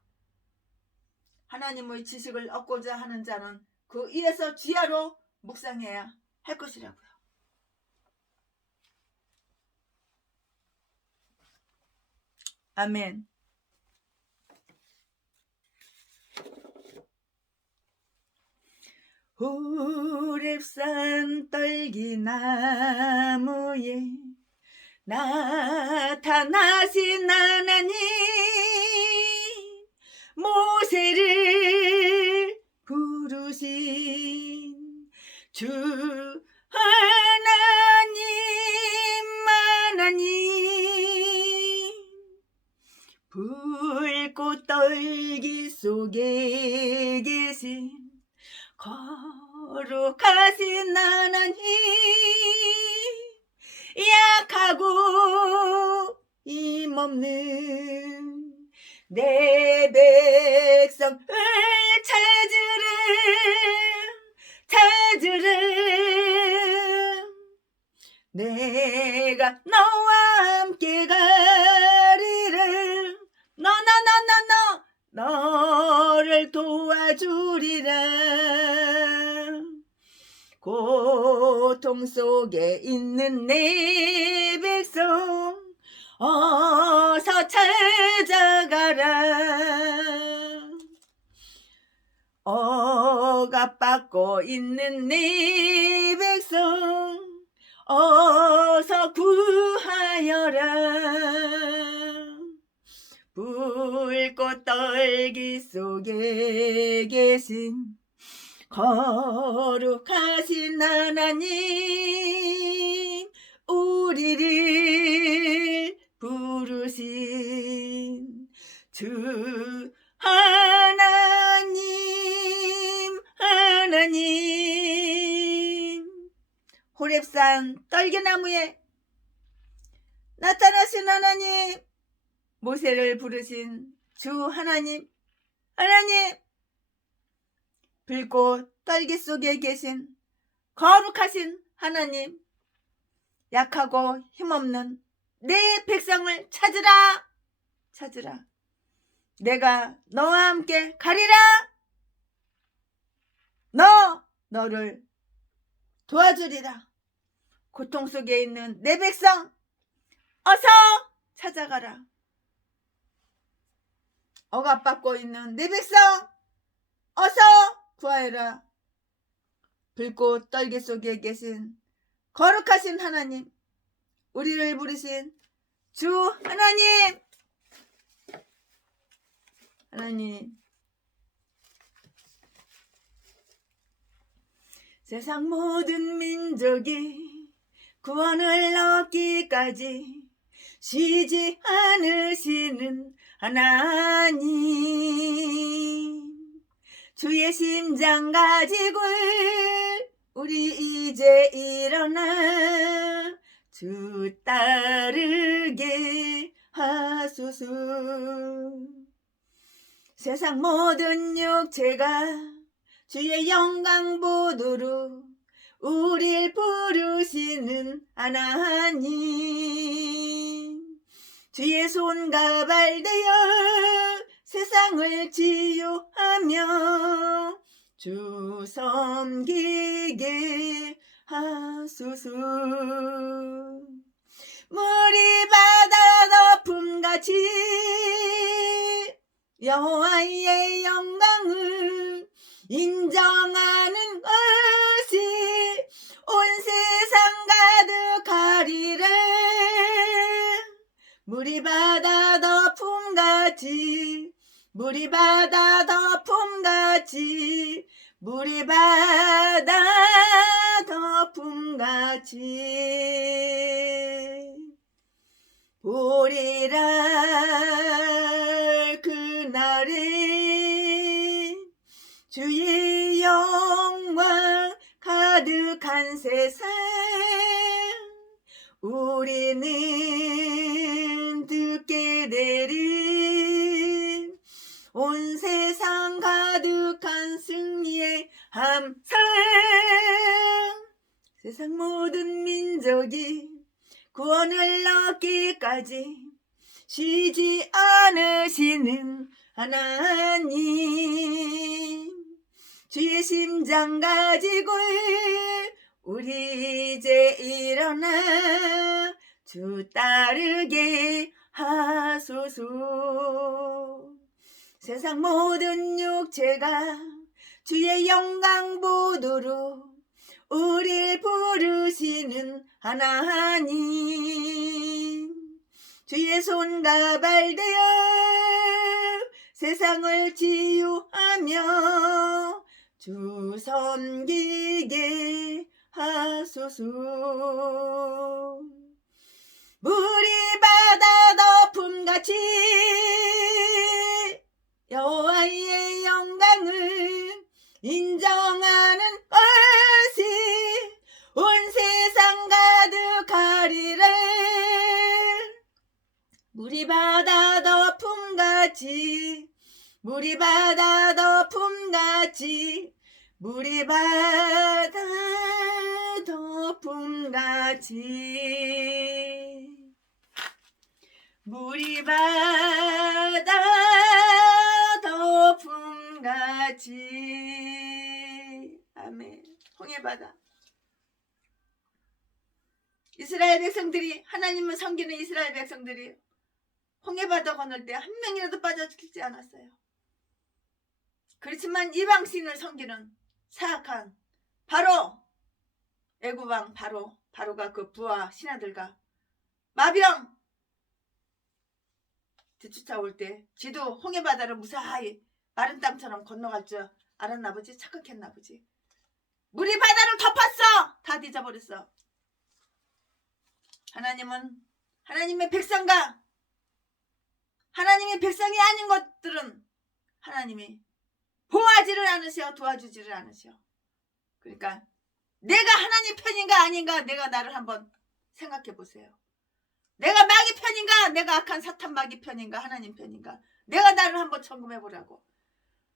하나님의 지식을 얻고자 하는 자는 그 위에서 주야로 묵상해야 할 것이라고요. 아멘. 호렙산 떨기나무에 나타나신 하나님 모세를 부르신 주 하나님 불꽃 떨기 속에 계신 거룩하신 하나님 약하고 힘없는 내 백성을 찾으라 내가 너와 함께 가리라 너를 도와주리라 고통 속에 있는 내 백성 어서 찾아가라 억압받고 있는 내 백성 어서 구하여라 불꽃 떨기 속에 계신 거룩하신 하나님 우리를 부르신 주 하나님 호렙산 떨기나무에 나타나신 하나님 모세를 부르신 주 하나님 불꽃 떨기 속에 계신 거룩하신 하나님 약하고 힘없는 내 백성을 찾으라 내가 너와 함께 가리라 너를 도와주리라 고통 속에 있는 내 백성 어서 찾아가라 억압받고 있는 내 백성 어서 구하여라 불꽃 떨기 속에 계신 거룩하신 하나님 우리를 부르신 주 하나님 하나님, 세상 모든 민족이 구원을 얻기까지 쉬지 않으시는 하나님, 주의 심장 가지고 우리 이제 일어나 주 따르게 하소서. 세상 모든 육체가 주의 영광 보도록 우릴 부르시는 하나님, 주의 손과 발 되어 세상을 치유하며 주 섬기게 하소서. 물이 바다 덮음같이 여호와의 영광을 인정하는 것이 온 세상 가득하리라. 물이 바다 덮음같이, 물이 바다 덮음같이, 물이 바다 덮음같이 보리라. 그날에 주의 영광 가득한 세상 우리는 듣게 되리. 온 세상 가득한 승리의 함성. 세상 모든 민족이 구원을 얻기까지 쉬지 않으시는 하나님, 주의 심장 가지고 우리 이제 일어나 주 따르게 하소서. 세상 모든 육체가 주의 영광 보도록 우릴 부르시는 하나님, 주의 손과 발 되어 세상을 치유하며 주 섬기게 하소서. 물이 바다 덮음같이 여호와의 영광을 인정하는 것이 온 세상 가득하리라. 물이 바다 덮음같이, 물이 바다 덮음같이, 물이 바다 덮음같이, 물이 바다 덮음같이. 아멘. 홍해바다. 이스라엘 백성들이, 하나님을 섬기는 이스라엘 백성들이 홍해바다 건널 때 한 명이라도 빠져 죽지 않았어요. 그렇지만 이방신을 섬기는 사악한 바로 애굽왕 바로가 그 부하 신하들과 마병 뒤쫓아올 때 지도 홍해바다를 무사히 마른 땅처럼 건너갈 줄 알았나 보지. 착각했나 보지. 물이 바다를 덮었어. 다 뒤져버렸어. 하나님은 하나님의 백성과 하나님의 백성이 아닌 것들은 하나님이 보호하지를 않으셔, 도와주지를 않으셔. 그러니까 내가 하나님 편인가 아닌가, 내가 나를 한번 생각해 보세요. 내가 마귀 편인가, 내가 악한 사탄 마귀 편인가, 하나님 편인가, 내가 나를 한번 점검해 보라고.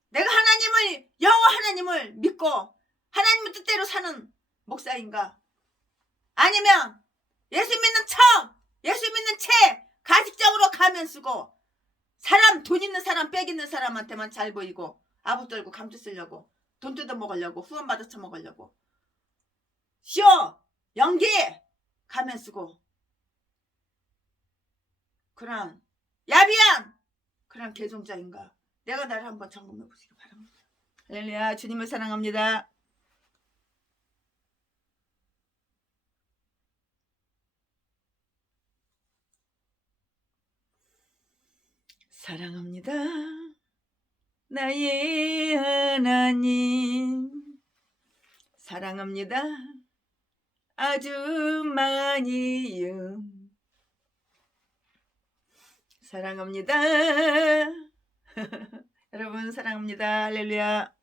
내가 하나님을, 여호와 하나님을 믿고 하나님의 뜻대로 사는 목사인가, 아니면 예수 믿는 척, 예수 믿는 채 가식적으로 가면 쓰고 사람, 돈 있는 사람, 빽 있는 사람한테만 잘 보이고 아부 떨고 감투 쓰려고, 돈 뜯어 먹으려고, 후원 받아 처먹으려고, 쇼, 연기 가면 쓰고, 그런 야비한 그런 개종자인가, 내가 나를 한번 점검해 보시기 바랍니다. 할렐루야. 주님을 사랑합니다. 사랑합니다. 나의 하나님 사랑합니다. 아주 많이요. 사랑합니다. 여러분 사랑합니다. 할렐루야.